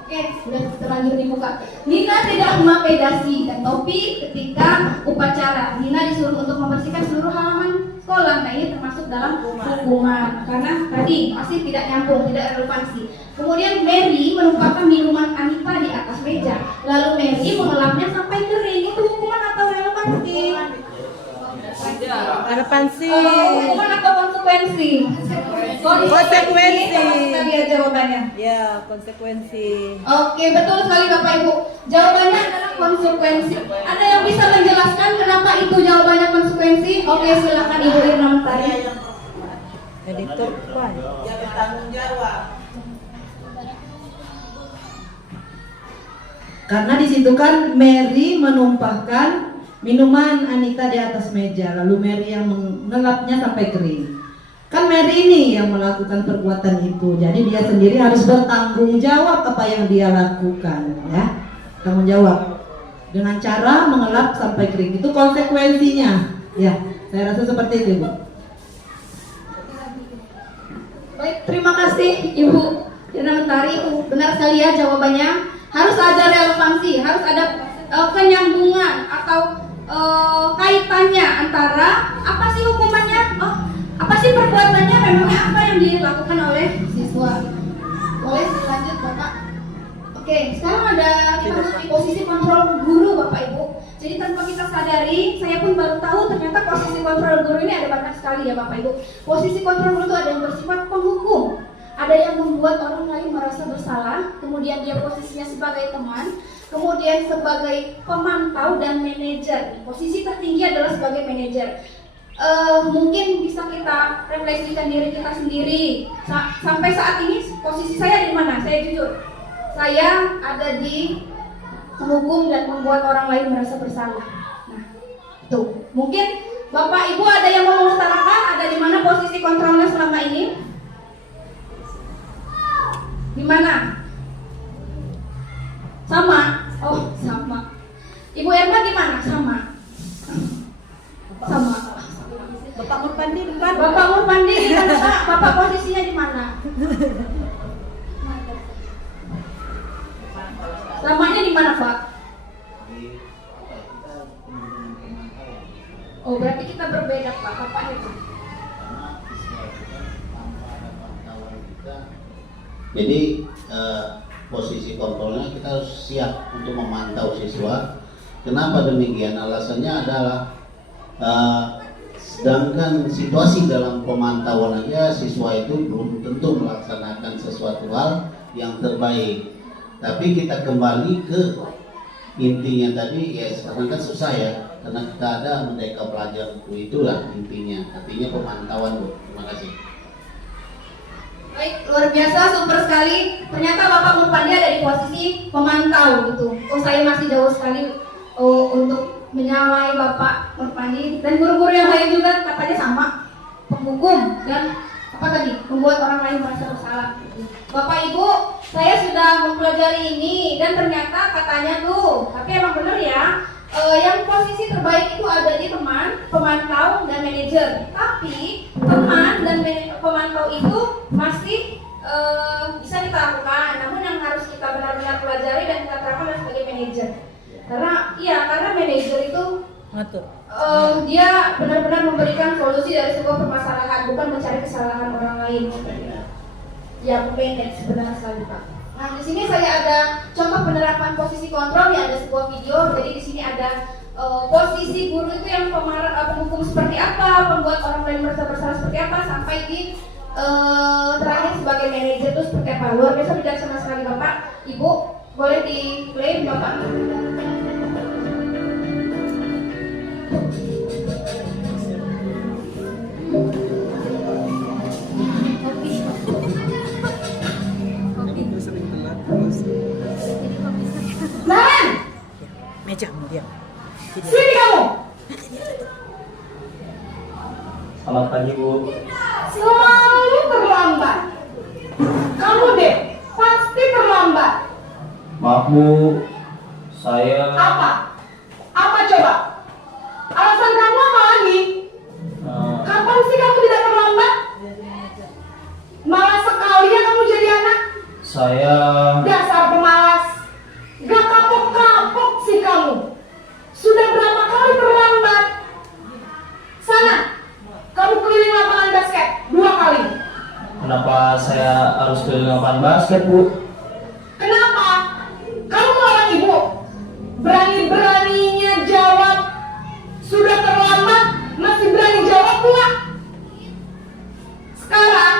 oke, sudah terlanjur dibuka. Nina tidak memakai dasi dan topi ketika upacara. Nina disuruh untuk membersihkan seluruh halaman sekolah. Nah, ini termasuk dalam hukuman karena tadi masih tidak nyambung, tidak relevansi. Kemudian Mary menumpahkan minuman Anita di atas meja. Lalu Mary mengelapnya sampai kering. Itu hukuman atau relevansi? Relevansi. Hukuman atau konsekuensi? Konsekuensi. Kita lihat jawabannya. Ya, konsekuensi. Oke, betul sekali Bapak Ibu. Jawabannya adalah konsekuensi. Ada yang bisa menjelaskan kenapa itu jawabannya konsekuensi? Oke, silakan Ibu Irna Mentari. Editor Pak. Dia bertanggung jawab. Karena di situ kan Mary menumpahkan minuman Anita di atas meja, lalu Mary yang mengelapnya sampai kering. Kan Mary ini yang melakukan perbuatan itu, jadi dia sendiri harus bertanggung jawab apa yang dia lakukan, ya. Tanggung jawab dengan cara mengelap sampai kering. Itu konsekuensinya, ya. Saya rasa seperti itu, Bu. Baik, terima kasih Ibu Irna Mentari. Benar sekali ya jawabannya. Harus ada relevansi, harus ada kenyambungan atau kaitannya antara apa sih hukumannya, apa sih perbuatannya, memangnya apa yang dilakukan oleh siswa. Boleh lanjut Bapak. Oke, sekarang kita masuk di posisi kontrol guru Bapak Ibu. Jadi tanpa kita sadari, saya pun baru tahu ternyata posisi kontrol guru ini ada banyak sekali ya Bapak Ibu. Posisi kontrol guru itu ada yang bersifat penghukum, ada yang membuat orang lain merasa bersalah, kemudian dia posisinya sebagai teman, kemudian sebagai pemantau dan manajer. Posisi tertinggi adalah sebagai manajer. Mungkin bisa kita refleksikan diri kita sendiri. Sampai saat ini posisi saya di mana? Saya jujur, saya ada di menghukum dan membuat orang lain merasa bersalah. Nah, tuh mungkin Bapak Ibu ada yang mau mengutarakan ada di mana posisi kontrolnya selama ini? Di mana? Sama. Oh, sama. Ibu Erma di mana? Sama. Sama. Bapak Murpandi depan. Bapak Murpandi di mana, Pak? Bapak posisinya di mana? Samanya di mana, Pak? Oh, berarti kita berbeda, Pak. Bapak itu. Jadi posisi kontrolnya kita harus siap untuk memantau siswa. Kenapa demikian? Alasannya adalah sedangkan situasi dalam pemantauan aja siswa itu belum tentu melaksanakan sesuatu hal yang terbaik. Tapi kita kembali ke intinya tadi, ya sekarang kan susah ya, karena kita ada Merdeka Pelajar itulah intinya. Artinya pemantauan, Bu. Terima kasih. Baik, luar biasa, super sekali. Ternyata Bapak Murpandi ada di posisi pemantau gitu. Oh, saya masih jauh sekali untuk menyamai Bapak Murpandi. Dan guru-guru yang lain juga katanya sama, penghukum dan apa tadi, membuat orang lain merasa bersalah. Bapak Ibu, saya sudah mempelajari ini dan ternyata katanya tuh, tapi emang bener ya, yang posisi terbaik itu ada di teman, pemantau, dan manajer. Tapi teman dan pemantau itu masih bisa kita lakukan, namun yang harus kita benar-benar pelajari dan kita terapkan adalah sebagai manajer. Karena manajer itu dia benar-benar memberikan solusi dari sebuah permasalahan, bukan mencari kesalahan orang lain. Ya, manage benar sekali Pak. Nah, di sini saya ada contoh penerapan posisi kontrol, ya ada sebuah video. Jadi di sini ada posisi guru itu yang penghukum seperti apa, pembuat orang lain merasa bersalah seperti apa, sampai di terakhir sebagai manajer itu seperti apa. Luar biasa bijaksana sekali Bapak. Ibu, boleh di play Bapak. Nahan! Meja, diam. Sini kamu! Selamat pagi, Bu. Selalu terlambat. Kamu deh, pasti terlambat. Maaf, Bu. Saya... Apa? Apa coba? Alasan kamu apa lagi? Kapan sih kamu tidak terlambat? Malas sekali ya kamu jadi anak. Saya... Dasar pemalas. Gak kapok-kapok sih kamu. Sudah berapa kali terlambat? Sana, kamu keliling lapangan basket 2 kali. Kenapa saya harus keliling lapangan basket, Bu? Kenapa? Kamu orang ibu. Berani-beraninya jawab. Sudah terlambat, masih berani jawab pula. Sekarang,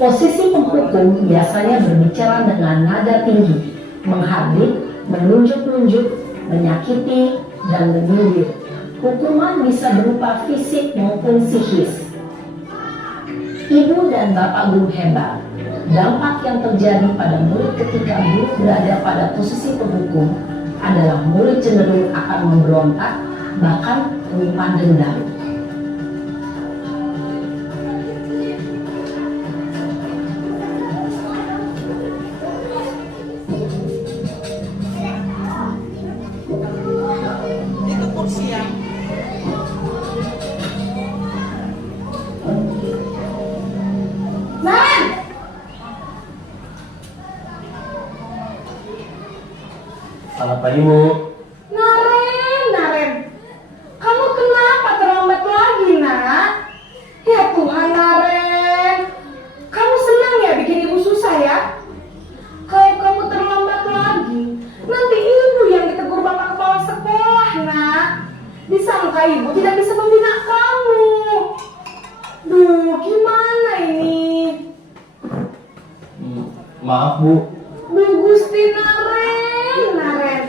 Posisi penghukum biasanya berbicara dengan nada tinggi, menghardik, menunjuk-nunjuk, menyakiti, dan menyindir. Hukuman bisa berupa fisik maupun psikis. Ibu dan bapak guru hebat. Dampak yang terjadi pada murid ketika guru berada pada posisi penghukum adalah murid cenderung akan memberontak, bahkan menyimpan dendam. Itu kursi yang Naren! Selamat pagi, Bu. Naren, kamu kenapa terlambat lagi, nak? Ya Tuhan, Naren, kamu senang ya bikin ibu susah ya? Kalau kamu terlambat lagi, nanti ibu yang ditegur bapak kepala sekolah, nak. Disangka ibu tidak bisa membina kamu. Duh, gimana ini? Maaf, Bu. Duh, Gusti Naren,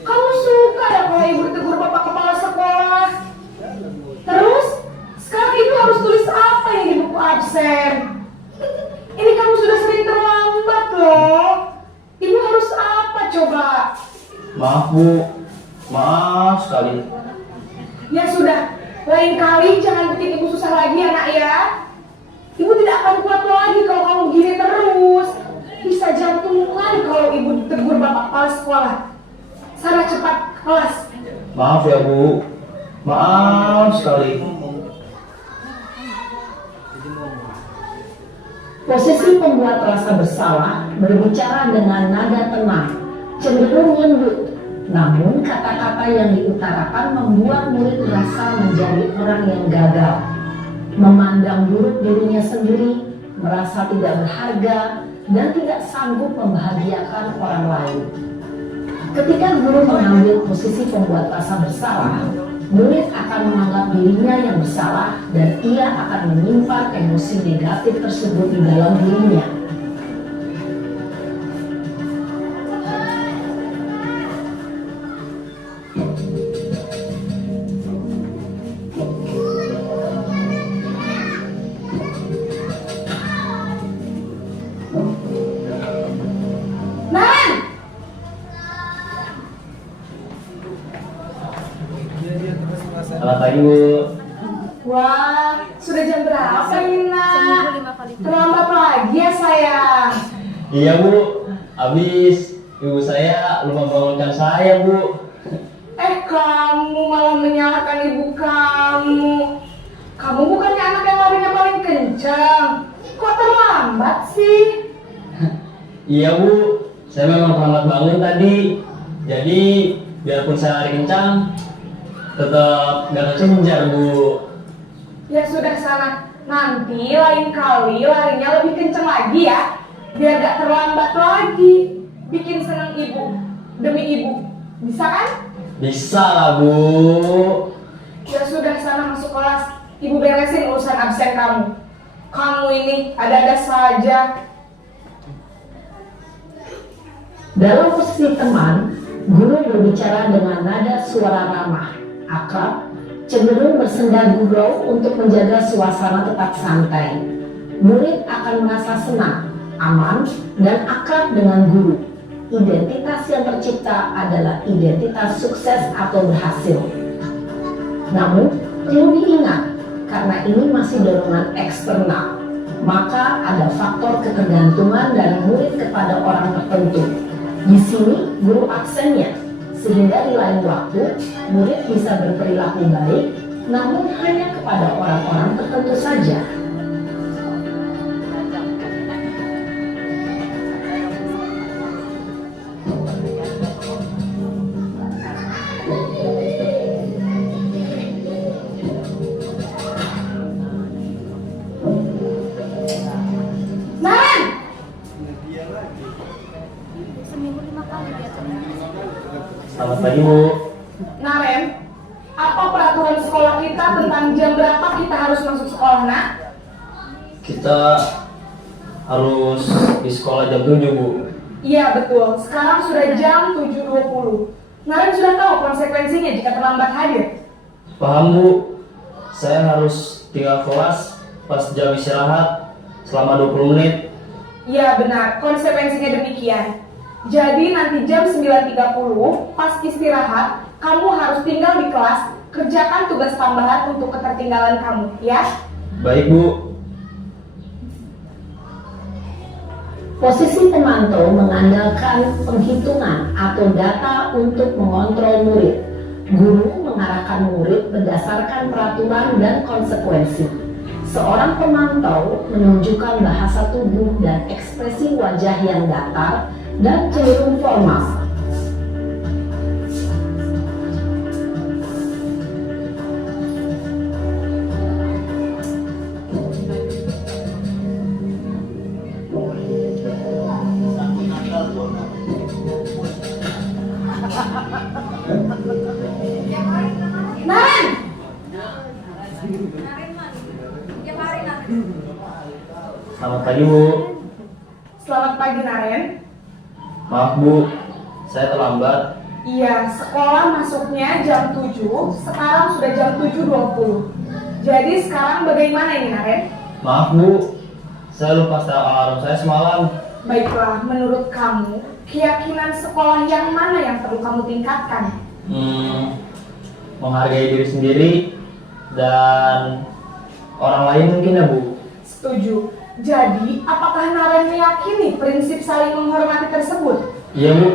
kamu suka ya kalau ibu ditegur bapak kepala sekolah? Terus, sekarang ibu harus tulis apa yang di buku absen? Ini kamu sudah sering terlambat loh. Ibu harus apa coba? Maaf, Bu. Maaf sekali. Ya sudah, lain kali jangan bikin ibu susah lagi ya nak ya. Ibu tidak akan kuat lagi kalau kamu gini terus. Bisa jantungan kalau ibu ditegur bapak kepala sekolah. Sana cepat ke kelas. Maaf ya, Bu. Maaf sekali. Posisi pembuat rasa bersalah berbicara dengan nada tenang, cenderung lembut. Namun kata-kata yang diutarakan membuat murid merasa menjadi orang yang gagal, memandang buruk dirinya sendiri, merasa tidak berharga, dan tidak sanggup membahagiakan orang lain. Ketika guru mengambil posisi pembuat rasa bersalah, murid akan menganggap dirinya yang bersalah dan ia akan menyimpan emosi negatif tersebut di dalam dirinya. Naren! Selamat pagi, Bu. Wah, sudah jam berapa ini nak? Terlambat lagi ya sayang. Iya, Bu. Habis ibu saya lupa bangunkan saya, Bu. Kamu malah menyalahkan ibu kamu. Kamu bukannya anak yang larinya paling kencang. Kok terlambat sih? Iya, Bu. Saya memang terlambat bangun tadi. Jadi, biarpun saya lari kencang, tetap gak kecenjar, Bu. Ya sudah sana. Nanti lain kali larinya lebih kencang lagi ya. Biar gak terlambat lagi. Bikin senang ibu. Demi ibu. Bisa kan? Bisa lah, Bu. Ya sudah sana masuk kelas. Ibu beresin urusan absen kamu. Kamu ini ada-ada saja. Dalam posisi teman, guru berbicara dengan nada suara ramah, akrab, cenderung bersenda gurau untuk menjaga suasana tetap santai. Murid akan merasa senang, aman, dan akrab dengan guru. Identitas yang tercipta adalah identitas sukses atau berhasil. Namun, perlu diingat, karena ini masih dorongan eksternal, maka ada faktor ketergantungan dari murid kepada orang tertentu. Di sini guru aksennya, sehingga di lain waktu murid bisa berperilaku baik, namun hanya kepada orang-orang tertentu saja. Naren! Selamat pagi, Bu. Naren, apa peraturan sekolah kita tentang jam berapa kita harus masuk sekolah, nak? Kita harus di sekolah jam 7, Bu. Iya betul, sekarang sudah jam 7.20. Naren sudah tahu konsekuensinya jika terlambat hadir. Paham, Bu. Saya harus tinggal kelas pas jam istirahat selama 20 menit. Iya benar, konsekuensinya demikian. Jadi nanti jam 9.30 pas istirahat, kamu harus tinggal di kelas, kerjakan tugas tambahan untuk ketertinggalan kamu, ya? Baik, Bu. Posisi pemantau mengandalkan penghitungan atau data untuk mengontrol murid. Guru mengarahkan murid berdasarkan peraturan dan konsekuensi. Seorang pemantau menunjukkan bahasa tubuh dan ekspresi wajah yang datar dan cenderung formal. Naren! Selamat pagi, Bu. Selamat pagi Naren. Maaf, Bu. Saya terlambat. Iya, sekolah masuknya jam 7, sekarang sudah jam 7.20. Jadi sekarang bagaimana ini Naren? Maaf, Bu. Saya lupa setel alarm saya semalam. Baiklah, menurut kamu, keyakinan sekolah yang mana yang perlu kamu tingkatkan? Menghargai diri sendiri dan orang lain mungkin ya, Bu. Setuju. Jadi, apakah Naren meyakini prinsip saling menghormati tersebut? Iya, Bu.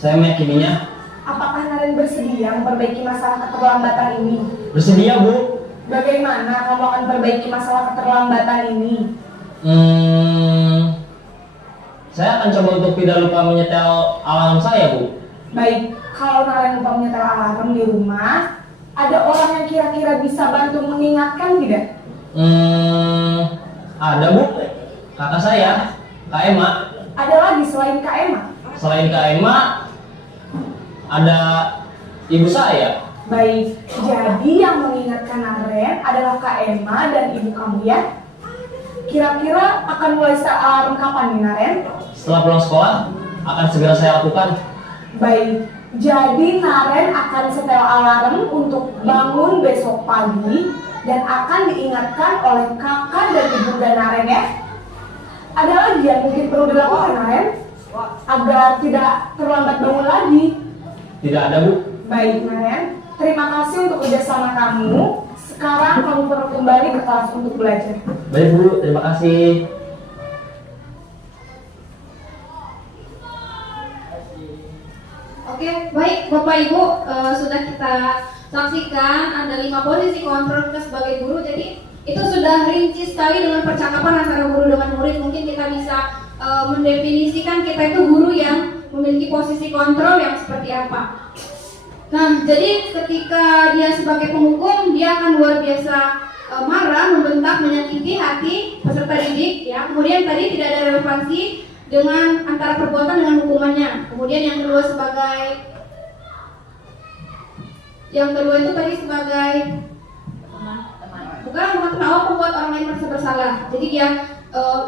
Saya meyakininya. Apakah Naren bersedia memperbaiki masalah keterlambatan ini? Bersedia, Bu. Bagaimana kamu akan perbaiki masalah keterlambatan ini? Saya akan coba untuk tidak lupa menyetel alarm saya, Bu. Baik, kalau Naren lupa menyetel alarm di rumah, ada orang yang kira-kira bisa bantu mengingatkan tidak? Ada, Bu. Kakak saya, Kak Emma. Ada lagi selain Kak Emma? Selain Kak Emma, ada ibu saya. Baik, jadi yang mengingatkan Naren adalah Kak Emma dan ibu kamu ya? Kira-kira akan mulai set alarm kapan nih Naren? Setelah pulang sekolah, akan segera saya lakukan. Baik, jadi Naren akan setel alarm untuk bangun besok pagi dan akan diingatkan oleh kakak dan ibunda Naren ya. Ada lagi yang mungkin perlu dilakukan Naren agar tidak terlambat bangun lagi? Tidak ada, Bu. Baik Naren, terima kasih untuk kerjasama kamu. Sekarang kamu perlu kembali ke kelas untuk belajar. Baik, Bu. Terima kasih. Oke, baik Bapak Ibu, sudah kita saksikan ada 5 posisi kontrol kita sebagai guru. Jadi itu sudah rinci sekali dengan percakapan antara guru dengan murid. Mungkin kita bisa mendefinisikan kita itu guru yang memiliki posisi kontrol yang seperti apa. Nah, jadi ketika dia sebagai penghukum, dia akan luar biasa marah, membentak, menyakiti hati peserta didik. Ya, kemudian tadi tidak ada relevansi dengan antara perbuatan dengan hukumannya. Kemudian yang kedua itu tadi sebagai bukan membuat orang lain merasa bersalah. Jadi dia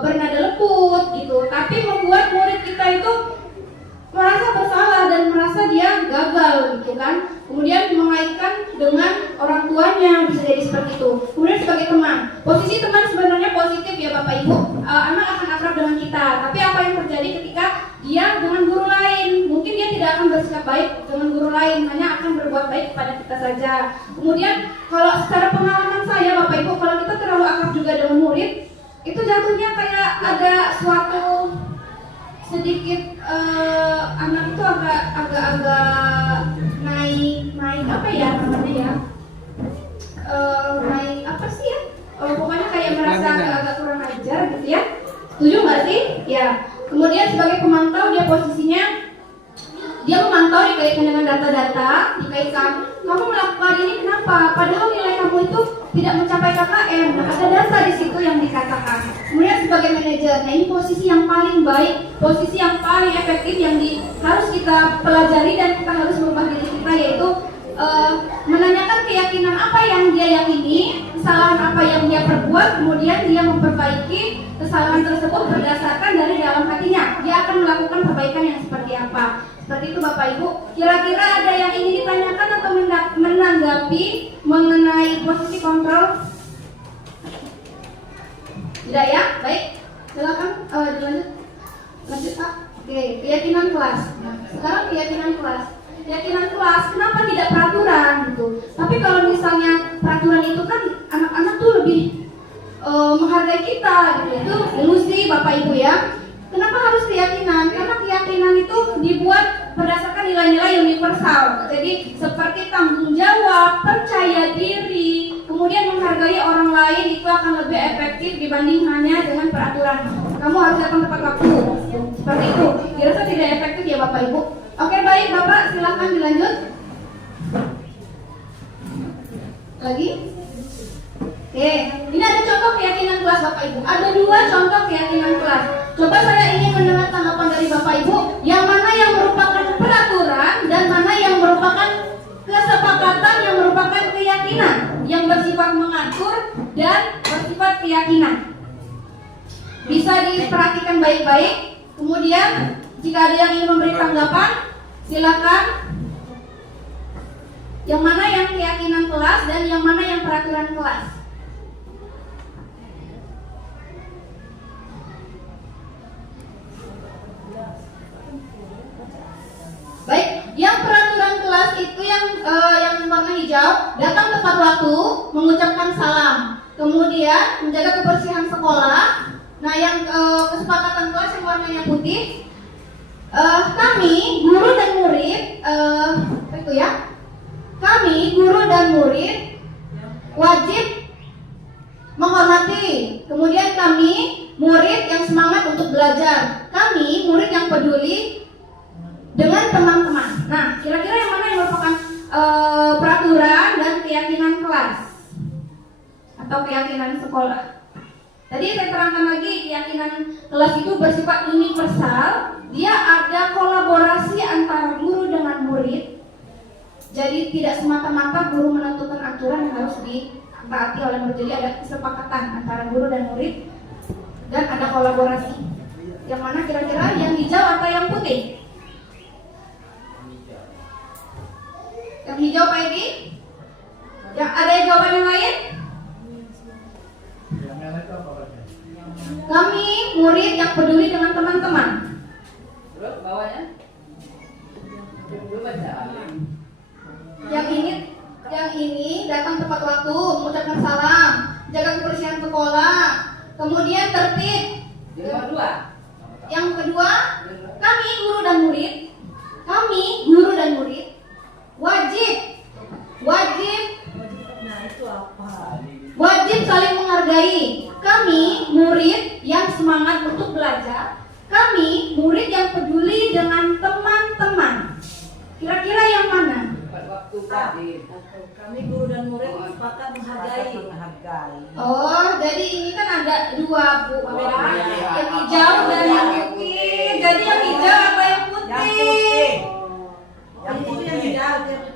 bernada lembut gitu, tapi membuat murid kita itu merasa bersalah dan merasa dia gagal gitu kan. Kemudian mengaitkan dengan orang tuanya, bisa jadi seperti itu. Kemudian sebagai teman, posisi teman sebenarnya positif ya Bapak Ibu. Anak akan akrab dengan kita, tapi apa yang terjadi ketika dia dengan guru lain? Mungkin dia tidak akan bersikap baik dengan guru lain, hanya akan berbuat baik kepada kita saja. Kemudian kalau secara pengalaman saya Bapak Ibu, kalau kita terlalu akrab juga dengan murid, itu jatuhnya kayak ada suatu sedikit anak itu agak naik apa ya namanya ya, naik apa sih ya, pokoknya kayak merasa agak kurang ajar gitu ya. Setuju nggak sih? Ya. Kemudian sebagai pemantau dia posisinya dia memantau dikaitkan dengan data-data, dikaitkan kamu melakukan ini kenapa? Padahal nilai kamu itu tidak mencapai KKM. Nah, ada data di situ yang dikatakan. Kemudian sebagai manajer, nah ini posisi yang paling baik, posisi yang paling efektif yang harus kita pelajari dan kita harus merubah diri kita, yaitu menanyakan keyakinan apa yang dia yakini, kesalahan apa yang dia perbuat, kemudian dia memperbaiki kesalahan tersebut berdasarkan dari dalam hatinya. Dia akan melakukan perbaikan yang seperti apa. Seperti itu Bapak Ibu. Kira-kira ada yang ingin ditanyakan atau menanggapi mengenai posisi kontrol? Tidak ya? Baik. Silakan dilanjut. Lanjut Pak. Oke, keyakinan kelas. Nah, sekarang keyakinan kelas. Keyakinan kelas, kenapa tidak peraturan gitu? Tapi kalau misalnya peraturan itu kan anak-anak tuh lebih menghargai kita gitu. Itu ilusi Bapak Ibu ya. Kenapa harus keyakinan? Karena keyakinan itu dibuat berdasarkan nilai-nilai universal. Jadi seperti tanggung jawab, percaya diri, kemudian menghargai orang lain itu akan lebih efektif dibanding hanya dengan peraturan. Kamu harus datang tepat waktu. Seperti itu. Dirasa tidak efektif ya Bapak Ibu. Oke baik Bapak, silakan dilanjut. Lagi? Oke, ini ada contoh keyakinan kelas Bapak Ibu. Ada 2 contoh keyakinan kelas. Coba saya ingin mendengar tanggapan dari Bapak Ibu, yang mana yang merupakan peraturan dan mana yang merupakan kesepakatan yang merupakan keyakinan, yang bersifat mengatur dan bersifat keyakinan. Bisa diperhatikan baik-baik. Kemudian jika ada yang ingin memberi tanggapan, silakan. Yang mana yang keyakinan kelas dan yang mana yang peraturan kelas? Baik, yang peraturan kelas itu yang warna hijau, datang tepat waktu, mengucapkan salam, kemudian menjaga kebersihan sekolah. Nah, yang kesepakatan kelas yang warnanya putih, kami guru dan murid, apa itu ya? Kami guru dan murid wajib menghormati. Kemudian kami murid yang semangat untuk belajar. Kami murid yang peduli dengan teman-teman. Nah, kira-kira yang mana yang merupakan peraturan dan keyakinan kelas atau keyakinan sekolah? Tadi saya terangkan lagi, keyakinan kelas itu bersifat universal. Dia ada kolaborasi antara guru dengan murid. Jadi tidak semata-mata guru menentukan aturan yang harus ditaati oleh murid. Jadi ada kesepakatan antara guru dan murid dan ada kolaborasi. Yang mana kira-kira yang hijau atau yang putih? Yang hijau Pak Edi? Yang ada jawaban yang lain? Kami murid yang peduli dengan teman-teman. Terus bawahnya? Yang ini datang tepat waktu, mengucapkan salam, jaga kebersihan sekolah, kemudian tertib. Yang kedua, kami guru dan murid wajib saling menghargai. Kami murid yang semangat untuk belajar. Kami murid yang peduli dengan teman-teman. Kira-kira yang mana? Kami guru dan murid sepakat menghargai. Oh, jadi ini kan ada 2 Bu, yang hijau dan yang putih. Jadi yang hijau apa yang putih? Yang hijau.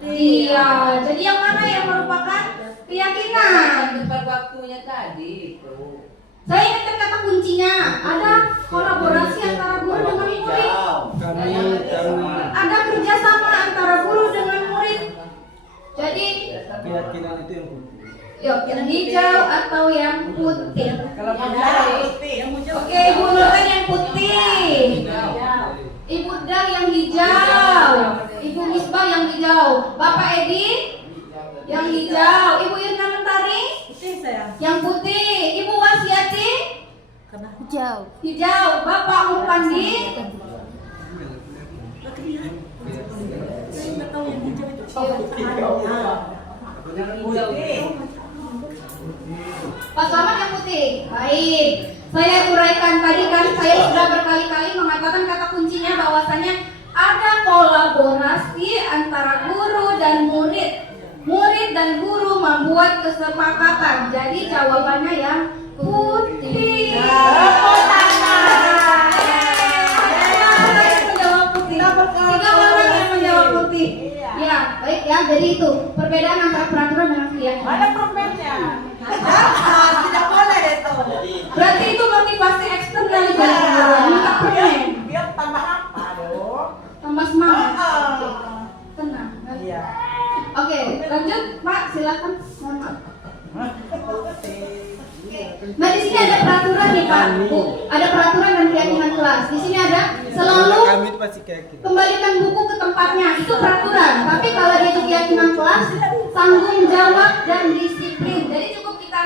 Iya, jadi yang mana yang merupakan keyakinan? Tepat waktunya tadi itu. Saya ingatkan kata kuncinya, ada kolaborasi antara guru dengan murid. Ada kerjasama antara guru dengan murid. Jadi Keyakinan itu yang putih. yuk, yang hijau atau yang putih? Kalau putih. Oke, Ibu Nur kan yang putih. Ibu Dang yang hijau. Ibu Misbah yang hijau. Bapak Edi yang hijau. Ibu Irna Mentari Putih saya. yang putih. Ibu Wasiati hijau. Bapak Mupandi Saya nggak tahu yang hijau itu. putih. Pak Selamat yang putih. Baik. Saya uraikan tadi kan saya sudah berkali-kali mengatakan kata kuncinya bahwasanya ada kolaborasi antara guru dan murid. Murid dan guru membuat kesepakatan. Jadi jawabannya yang putih. Tepuk tangan. Menjawab putih. 3 orang yang menjawab putih. Ya, baik ya. jadi itu perbedaan antara peraturan dengan keyakinan. Mana permennya? Jangan, tidak boleh itu. Berarti itu motivasi eksternal di balik peraturan, minta permen. Biar tambah apa dong? Tambah semangat. Oh. Tenang. Iya. Oke, lanjut Pak, silakan. Mohon maaf. Nah di sini ada peraturan nih Pak, Bu. Ada peraturan dan keyakinan kelas. Di sini ada selalu kembalikan buku ke tempatnya. Itu peraturan. Tapi kalau dia itu keyakinan kelas, tanggung jawab dan disiplin. Jadi cukup kita,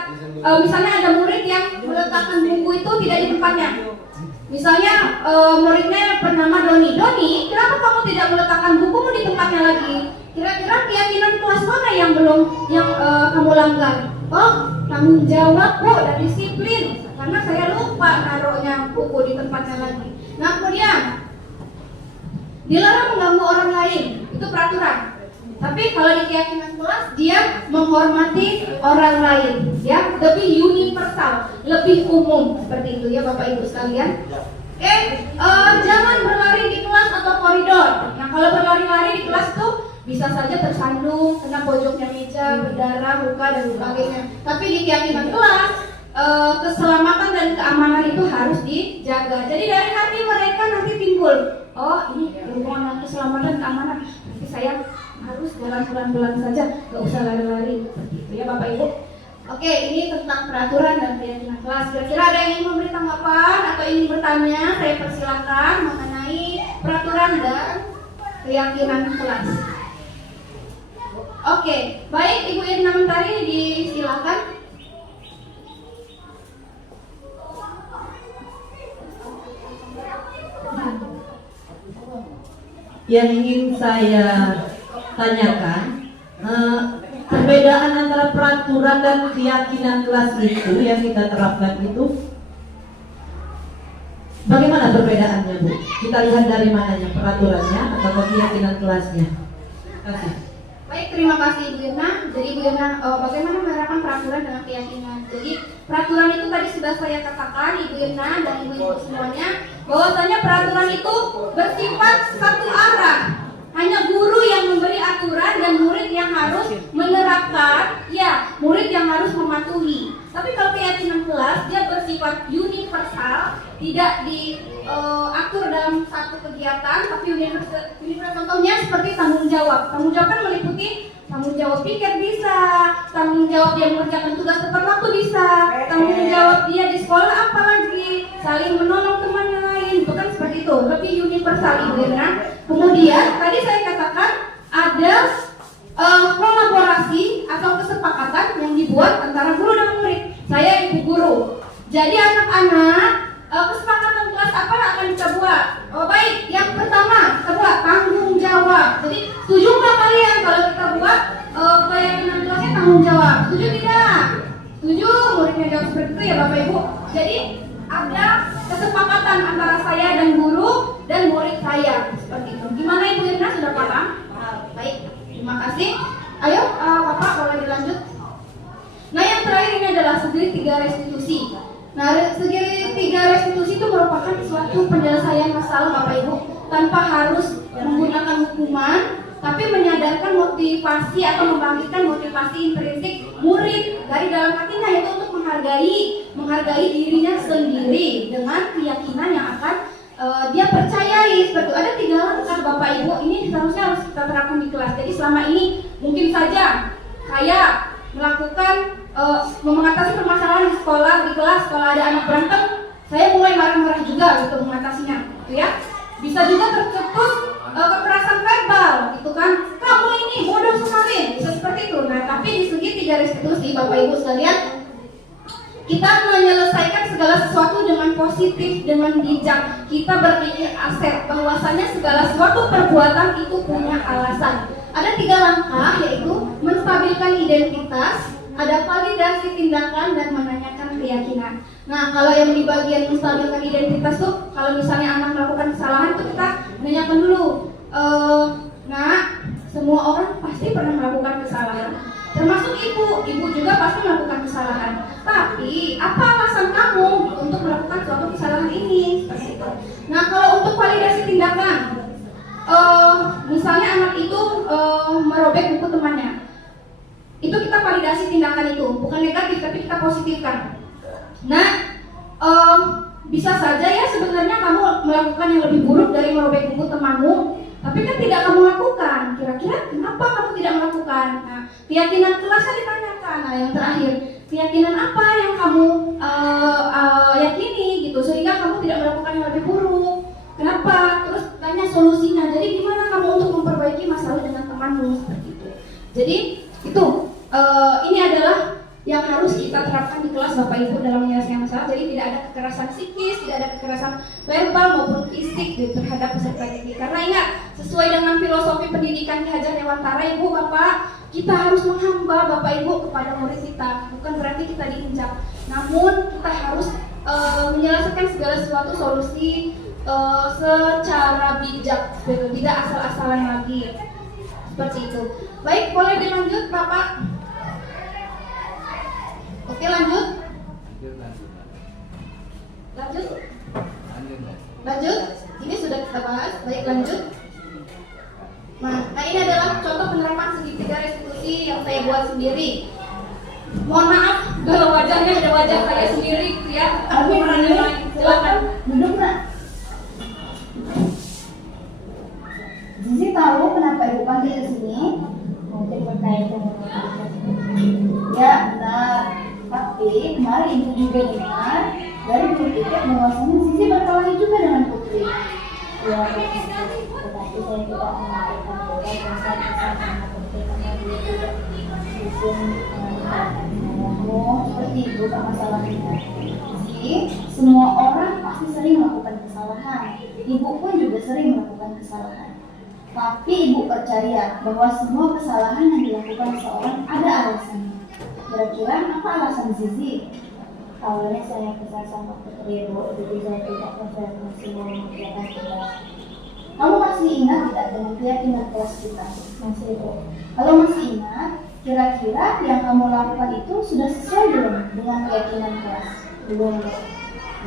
misalnya ada murid yang meletakkan buku itu tidak di tempatnya. Misalnya muridnya bernama Doni. Doni, kenapa kamu tidak meletakkan bukumu di tempatnya lagi? Kira-kira keyakinan kelas mana yang kamu langgar? Oh, tanggung jawab Bu dan disiplin. Karena saya lupa naruhnya buku di tempatnya lagi. Nah kemudian dilarang mengganggu orang lain. Itu peraturan. Tapi kalau di keyakinan kelas dia menghormati orang lain, ya lebih universal, lebih umum seperti itu ya Bapak Ibu sekalian. Oke, jangan berlari di kelas atau koridor. Nah kalau berlari-lari di kelas tuh bisa saja tersandung, kena pojoknya meja, berdarah, luka dan sebagainya. Tapi di keyakinan kelas keselamatan dan keamanan itu harus dijaga. Jadi dari hati mereka nanti timbul, oh ini berhubungan dengan keselamatan keamanan. Nanti saya harus jalan pelan-pelan saja, nggak usah lari-lari seperti itu ya Bapak Ibu. Oke, ini tentang peraturan dan keyakinan kelas. Kira-kira ada yang ingin memberi tanggapan atau ingin bertanya? Saya persilakan mengenai peraturan dan keyakinan kelas. Oke, baik Ibu Irna Mentari disilakan. Yang ingin saya tanyakan, perbedaan antara peraturan dan keyakinan kelas itu yang kita terapkan itu bagaimana perbedaannya Bu? Kita lihat dari mananya, peraturannya atau keyakinan kelasnya? Terima kasih. Baik, terima kasih Ibu Irna. Jadi Ibu Irna, bagaimana menerapkan peraturan dengan keyakinan? Jadi peraturan itu tadi sudah saya katakan Ibu Irna dan Ibu-Ibu semuanya, bahwasanya peraturan itu bersifat satu arah. Hanya guru yang memberi aturan dan murid yang harus menerapkan, ya murid yang harus mematuhi. Tapi kalau keyakinan kelas dia bersifat universal, tidak diatur dalam satu kegiatan, tapi universal. Contohnya seperti tanggung jawab. Tanggung jawab kan meliputi tanggung jawab piket bisa, tanggung jawab dia mengerjakan tugas tepat waktu bisa, tanggung jawab dia di sekolah apalagi, saling menolong temannya lain, itu kan seperti itu, lebih universal Ibu Irna. Kemudian tadi saya katakan ada kolaborasi atau kesepakatan yang dibuat antara guru dan murid. Saya ibu guru, jadi anak-anak kesepakatan kelas apa yang akan kita buat? Oh baik, yang pertama kita buat tanggung jawab. Jadi setuju nggak kalian kalau kita buat keyakinan kelasnya tanggung jawab? Setuju tidak? Setuju, muridnya jawab seperti itu ya Bapak Ibu. Jadi ada kesepakatan antara saya dan guru dan murid saya seperti itu. Gimana Ibu Irna, sudah paham? Baik, terima kasih. Ayo Bapak boleh dilanjut. Nah yang terakhir ini adalah segitiga restitusi. Nah segitiga restitusi itu merupakan suatu penyelesaian masalah Bapak Ibu tanpa harus menggunakan hukuman, tapi menyadarkan motivasi atau membangkitkan motivasi intrinsik murid dari dalam hatinya, yaitu untuk menghargai dirinya sendiri dengan keyakinan yang akan dia percayai. Seperti itu. Ada 3 langkah Bapak Ibu, ini seharusnya harus kita terapkan di kelas. Jadi selama ini mungkin saja saya melakukan mengatasi permasalahan di sekolah, di kelas, kalau ada anak berantem, saya mulai marah-marah juga gitu mengatasinya, gitu ya. Bisa juga tercetus kekerasan verbal, gitu kan? Kamu ini bodoh sekali, bisa seperti itu. Nah, tapi di segitiga restitusi, Bapak Ibu sekalian, kita menyelesaikan segala sesuatu dengan positif, dengan bijak. Kita berpikir aset, bahwasanya segala sesuatu perbuatan itu punya alasan. Ada 3 langkah, yaitu menstabilkan identitas, ada validasi tindakan, dan menanyakan keyakinan. Nah, kalau yang di bagian menstabilkan identitas tuh, kalau misalnya anak melakukan kesalahan tuh kita menanyakan dulu, nah, semua orang pasti pernah melakukan kesalahan, termasuk ibu juga pasti melakukan kesalahan. Tapi apa alasan kamu untuk melakukan suatu kesalahan ini? Seperti itu. Nah, kalau untuk validasi tindakan, misalnya anak itu merobek buku temannya, itu kita validasi tindakan itu, bukan negatif tapi kita positifkan. Nah, bisa saja ya sebenarnya kamu melakukan yang lebih buruk dari merobek buku temanmu, tapi kan tidak kamu lakukan. Kira-kira kenapa kamu tidak melakukan? Nah, keyakinan kelasnya ditanyakan. Nah, yang terakhir, keyakinan apa yang kamu yakini gitu sehingga kamu tidak melakukan yang lebih buruk? Kenapa? Terus tanya solusinya. Jadi gimana kamu untuk memperbaiki masalah dengan temanmu seperti itu. Jadi itu ini adalah yang harus kita terapkan di kelas Bapak Ibu dalam menyelesaikan masalah. Jadi tidak ada kekerasan psikis, tidak ada kekerasan verbal maupun fisik terhadap peserta didik. Karena ingat, sesuai dengan filosofi pendidikan Ki Hajar Dewantara, Ibu Bapak, kita harus menghamba Bapak Ibu kepada murid kita. Bukan berarti kita diinjak, namun kita harus menyelesaikan segala sesuatu solusi secara bijak, tidak asal-asalan lagi. Seperti itu. Baik, boleh dilanjut Bapak. Oke, lanjut. Lanjut. Ini sudah kita bahas. Baik, lanjut. Nah, ini adalah contoh penerapan segitiga restitusi yang saya buat sendiri. Mohon maaf kalau wajahnya ada wajah saya sendiri gitu ya. Tapi orang yang lain. Silakan. Duduk, Nak. Zizi tahu kenapa Ibu panggil ke sini? Mungkin berkaitan dengan ya, benar. Tapi kemarin Ibu juga dengar dari guru tiket bahwasanya Zizi berkelahi juga dengan Putri. Ya, tetapi saya tidak mengatakan bahwa saya bisa sama Putri karena dia tidak izin mengenalmu seperti itu masalahnya. Jadi semua orang pasti sering melakukan kesalahan. Ibu pun juga sering melakukan kesalahan. Tapi Ibu percaya bahwa semua kesalahan yang dilakukan seseorang ada alasannya. Kira-kira apa alasan Zizi? Awalnya saya kesal sama Putri, Bu, jadi saya tidak konsentrasi mengerjakan tugas. Kamu masih ingat tidak dengan keyakinan kelas kita? Masih, Bu. Kalau masih ingat, kira-kira yang kamu lakukan itu sudah sesuai belum dengan keyakinan kelas? Belum.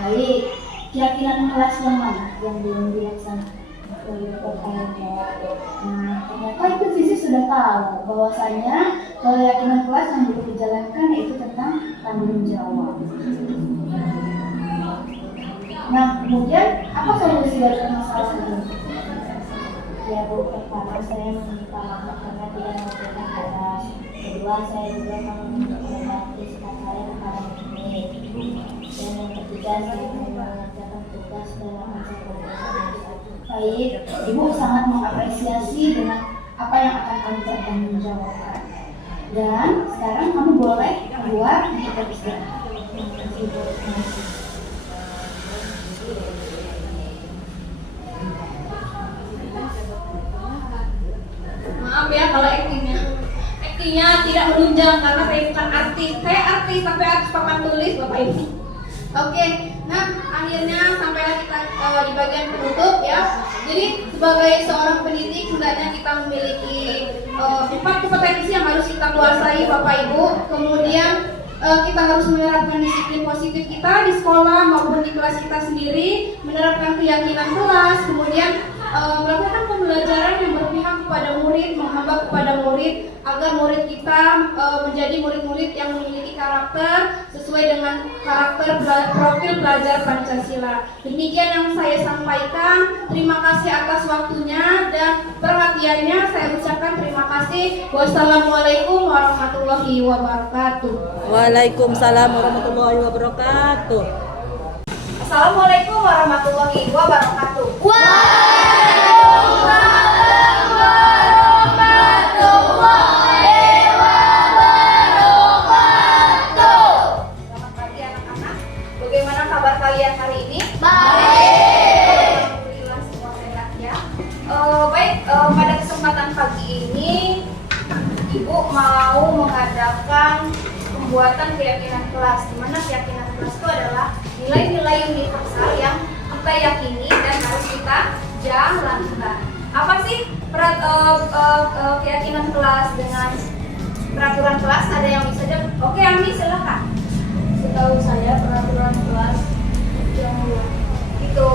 Baik, keyakinan kelas yang mana yang belum dilaksanakan? Nah, ternyata itu Zizi sudah tahu bahwasanya keyakinan kelas yang belum dijalankan yaitu tentang tanggung jawab. Nah, kemudian apa solusi dari permasalahan ini? Ya, Bu, pertama saya meminta maaf karena tidak mengerjakan tugas. Kedua, saya juga menghormati sikap saya kepada murid. Dan yang ketiga, saya mengerjakan tugas dalam masa pelajaran. Baik, Ibu sangat mengapresiasi dengan apa yang akan kamu bertanggung jawabkan. Dan sekarang kamu boleh keluar untuk beristirahat. Maaf ya kalau aktingnya tidak menunjang karena saya bukan artis. Saya artis tapi artis papan tulis Bapak Ibu. Oke, nah akhirnya sampailah kita di bagian penutup ya. Jadi sebagai seorang pendidik hendaknya kita memiliki 4 kompetensi yang harus kita kuasai Bapak Ibu. Kemudian kita harus menerapkan disiplin positif kita di sekolah maupun di kelas kita sendiri, menerapkan keyakinan kelas, kemudian melakukan pembelajaran yang berpihak kepada murid, menghamba kepada murid agar murid kita menjadi murid-murid yang memiliki karakter sesuai dengan karakter profil pelajar Pancasila. Demikian yang saya sampaikan. Terima kasih atas waktunya dan perhatiannya. Saya ucapkan terima kasih. Wassalamualaikum warahmatullahi wabarakatuh. Waalaikumsalam warahmatullahi wabarakatuh. Assalamualaikum warahmatullahi wabarakatuh. Bagaimana kabar kalian hari ini? Baik. Alhamdulillah semua sehat ya. Baik, pada kesempatan pagi ini Ibu mau mengadakan pembuatan keyakinan kelas. Di mana keyakinan kelas itu adalah nilai-nilai universal yang kita yakini dan harus kita jalankan. Apa sih keyakinan kelas dengan peraturan kelas? Ada yang bisa jawab? Oke, Ami silakan. Setahu saya peraturan kelas yang itu.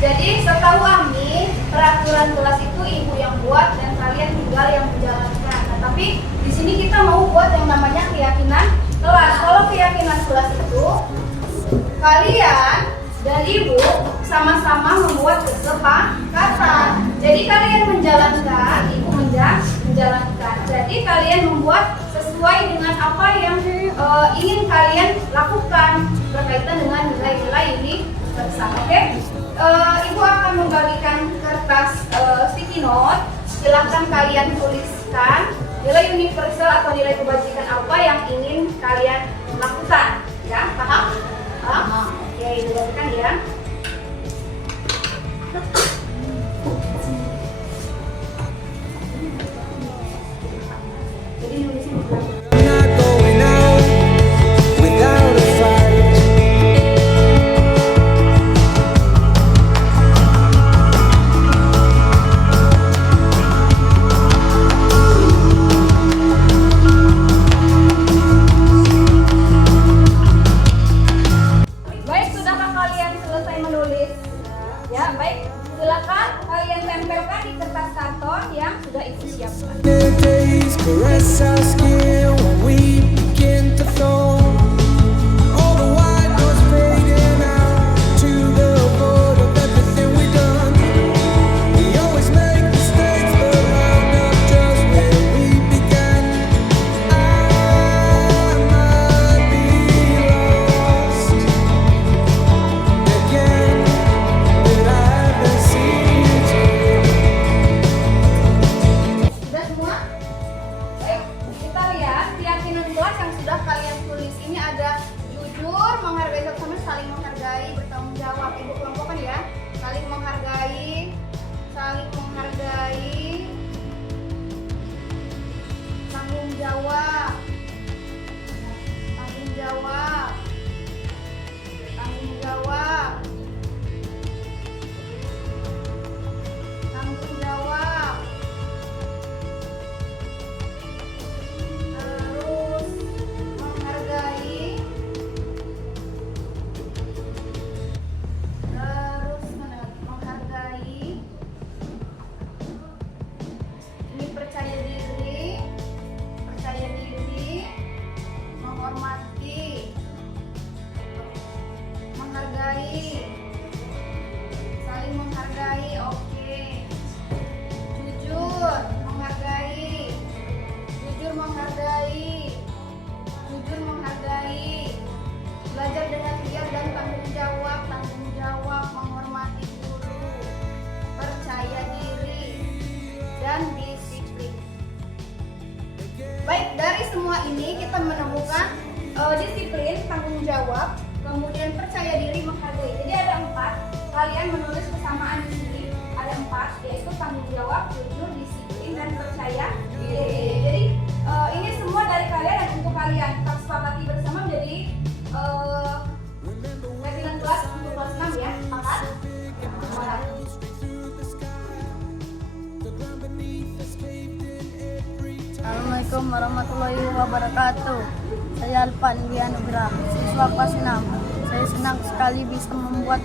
Jadi setahu Ami peraturan kelas itu ibu yang buat dan kalian tinggal yang menjalankan. Nah, tapi di sini kita mau buat yang namanya keyakinan kelas. Kalau keyakinan kelas itu kalian dan ibu sama-sama membuat kesepakatan. Jadi kalian menjalankan, ibu menjalankan. Jadi kalian membuat sesuai dengan apa yang ingin kalian lakukan berkaitan dengan nilai-nilai ini bersama. Oke? Ibu akan membagikan kertas sticky note. Silahkan kalian tuliskan nilai universal atau nilai kebajikan apa yang ingin kalian lakukan. Ya, paham? Paham? Oke, dibagikan ya. Jadi nulisnya di belakang. Baik, sudahkah kalian selesai menulis? Ya, baik. Silakan kalian tempelkan di kertas karton yang sudah ibu siapkan. Sudah semua? Baik, kita lihat keyakinan kelas yang sudah kalian tulis. Ini ada jujur, menghargai satu sama lain, saling menghargai, bertanggung jawab. Ibu kelompokkan ya. Saling menghargai, saling menghargai, tanggung jawab, tanggung jawab, tanggung jawab, tanggung jawab. Terus menghargai, terus mana lagi? Menghargai. Ini percaya diri, menghormati, menghargai, saling menghargai. Oke. Jujur, menghargai, jujur menghargai, jujur menghargai, belajar dengan giat dan tanggung jawab, menghormati guru, percaya diri, dan disiplin. Baik, dari semua ini kita menemukan disiplin, tanggung jawab, kemudian percaya diri, menghargai. Jadi ada 4. Kalian menulis kesamaan di sini. Ada 4, yaitu tanggung jawab, jujur, disiplin, dan percaya diri. Jadi ini semua dari kalian dan untuk kalian. Kita sepakati bersama menjadi keyakinan kelas untuk kelas 6 ya. Sepakat? Sepakat. Assalamualaikum warahmatullahi wabarakatuh. Saya Alpan Wianugra, siswa kelas 6. Saya senang sekali bisa membuat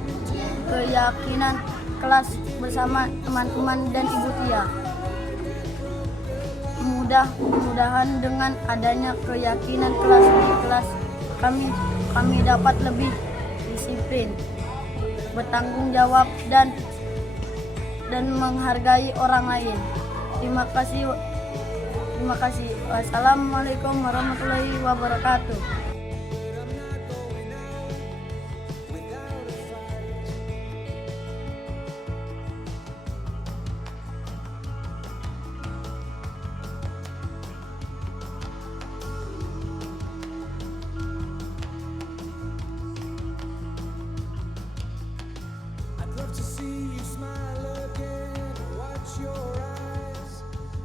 keyakinan kelas bersama teman-teman dan Ibu Tia. Mudah-mudahan dengan adanya keyakinan kelas kami dapat lebih disiplin, bertanggung jawab dan menghargai orang lain. Terima kasih. Wassalamualaikum warahmatullahi wabarakatuh.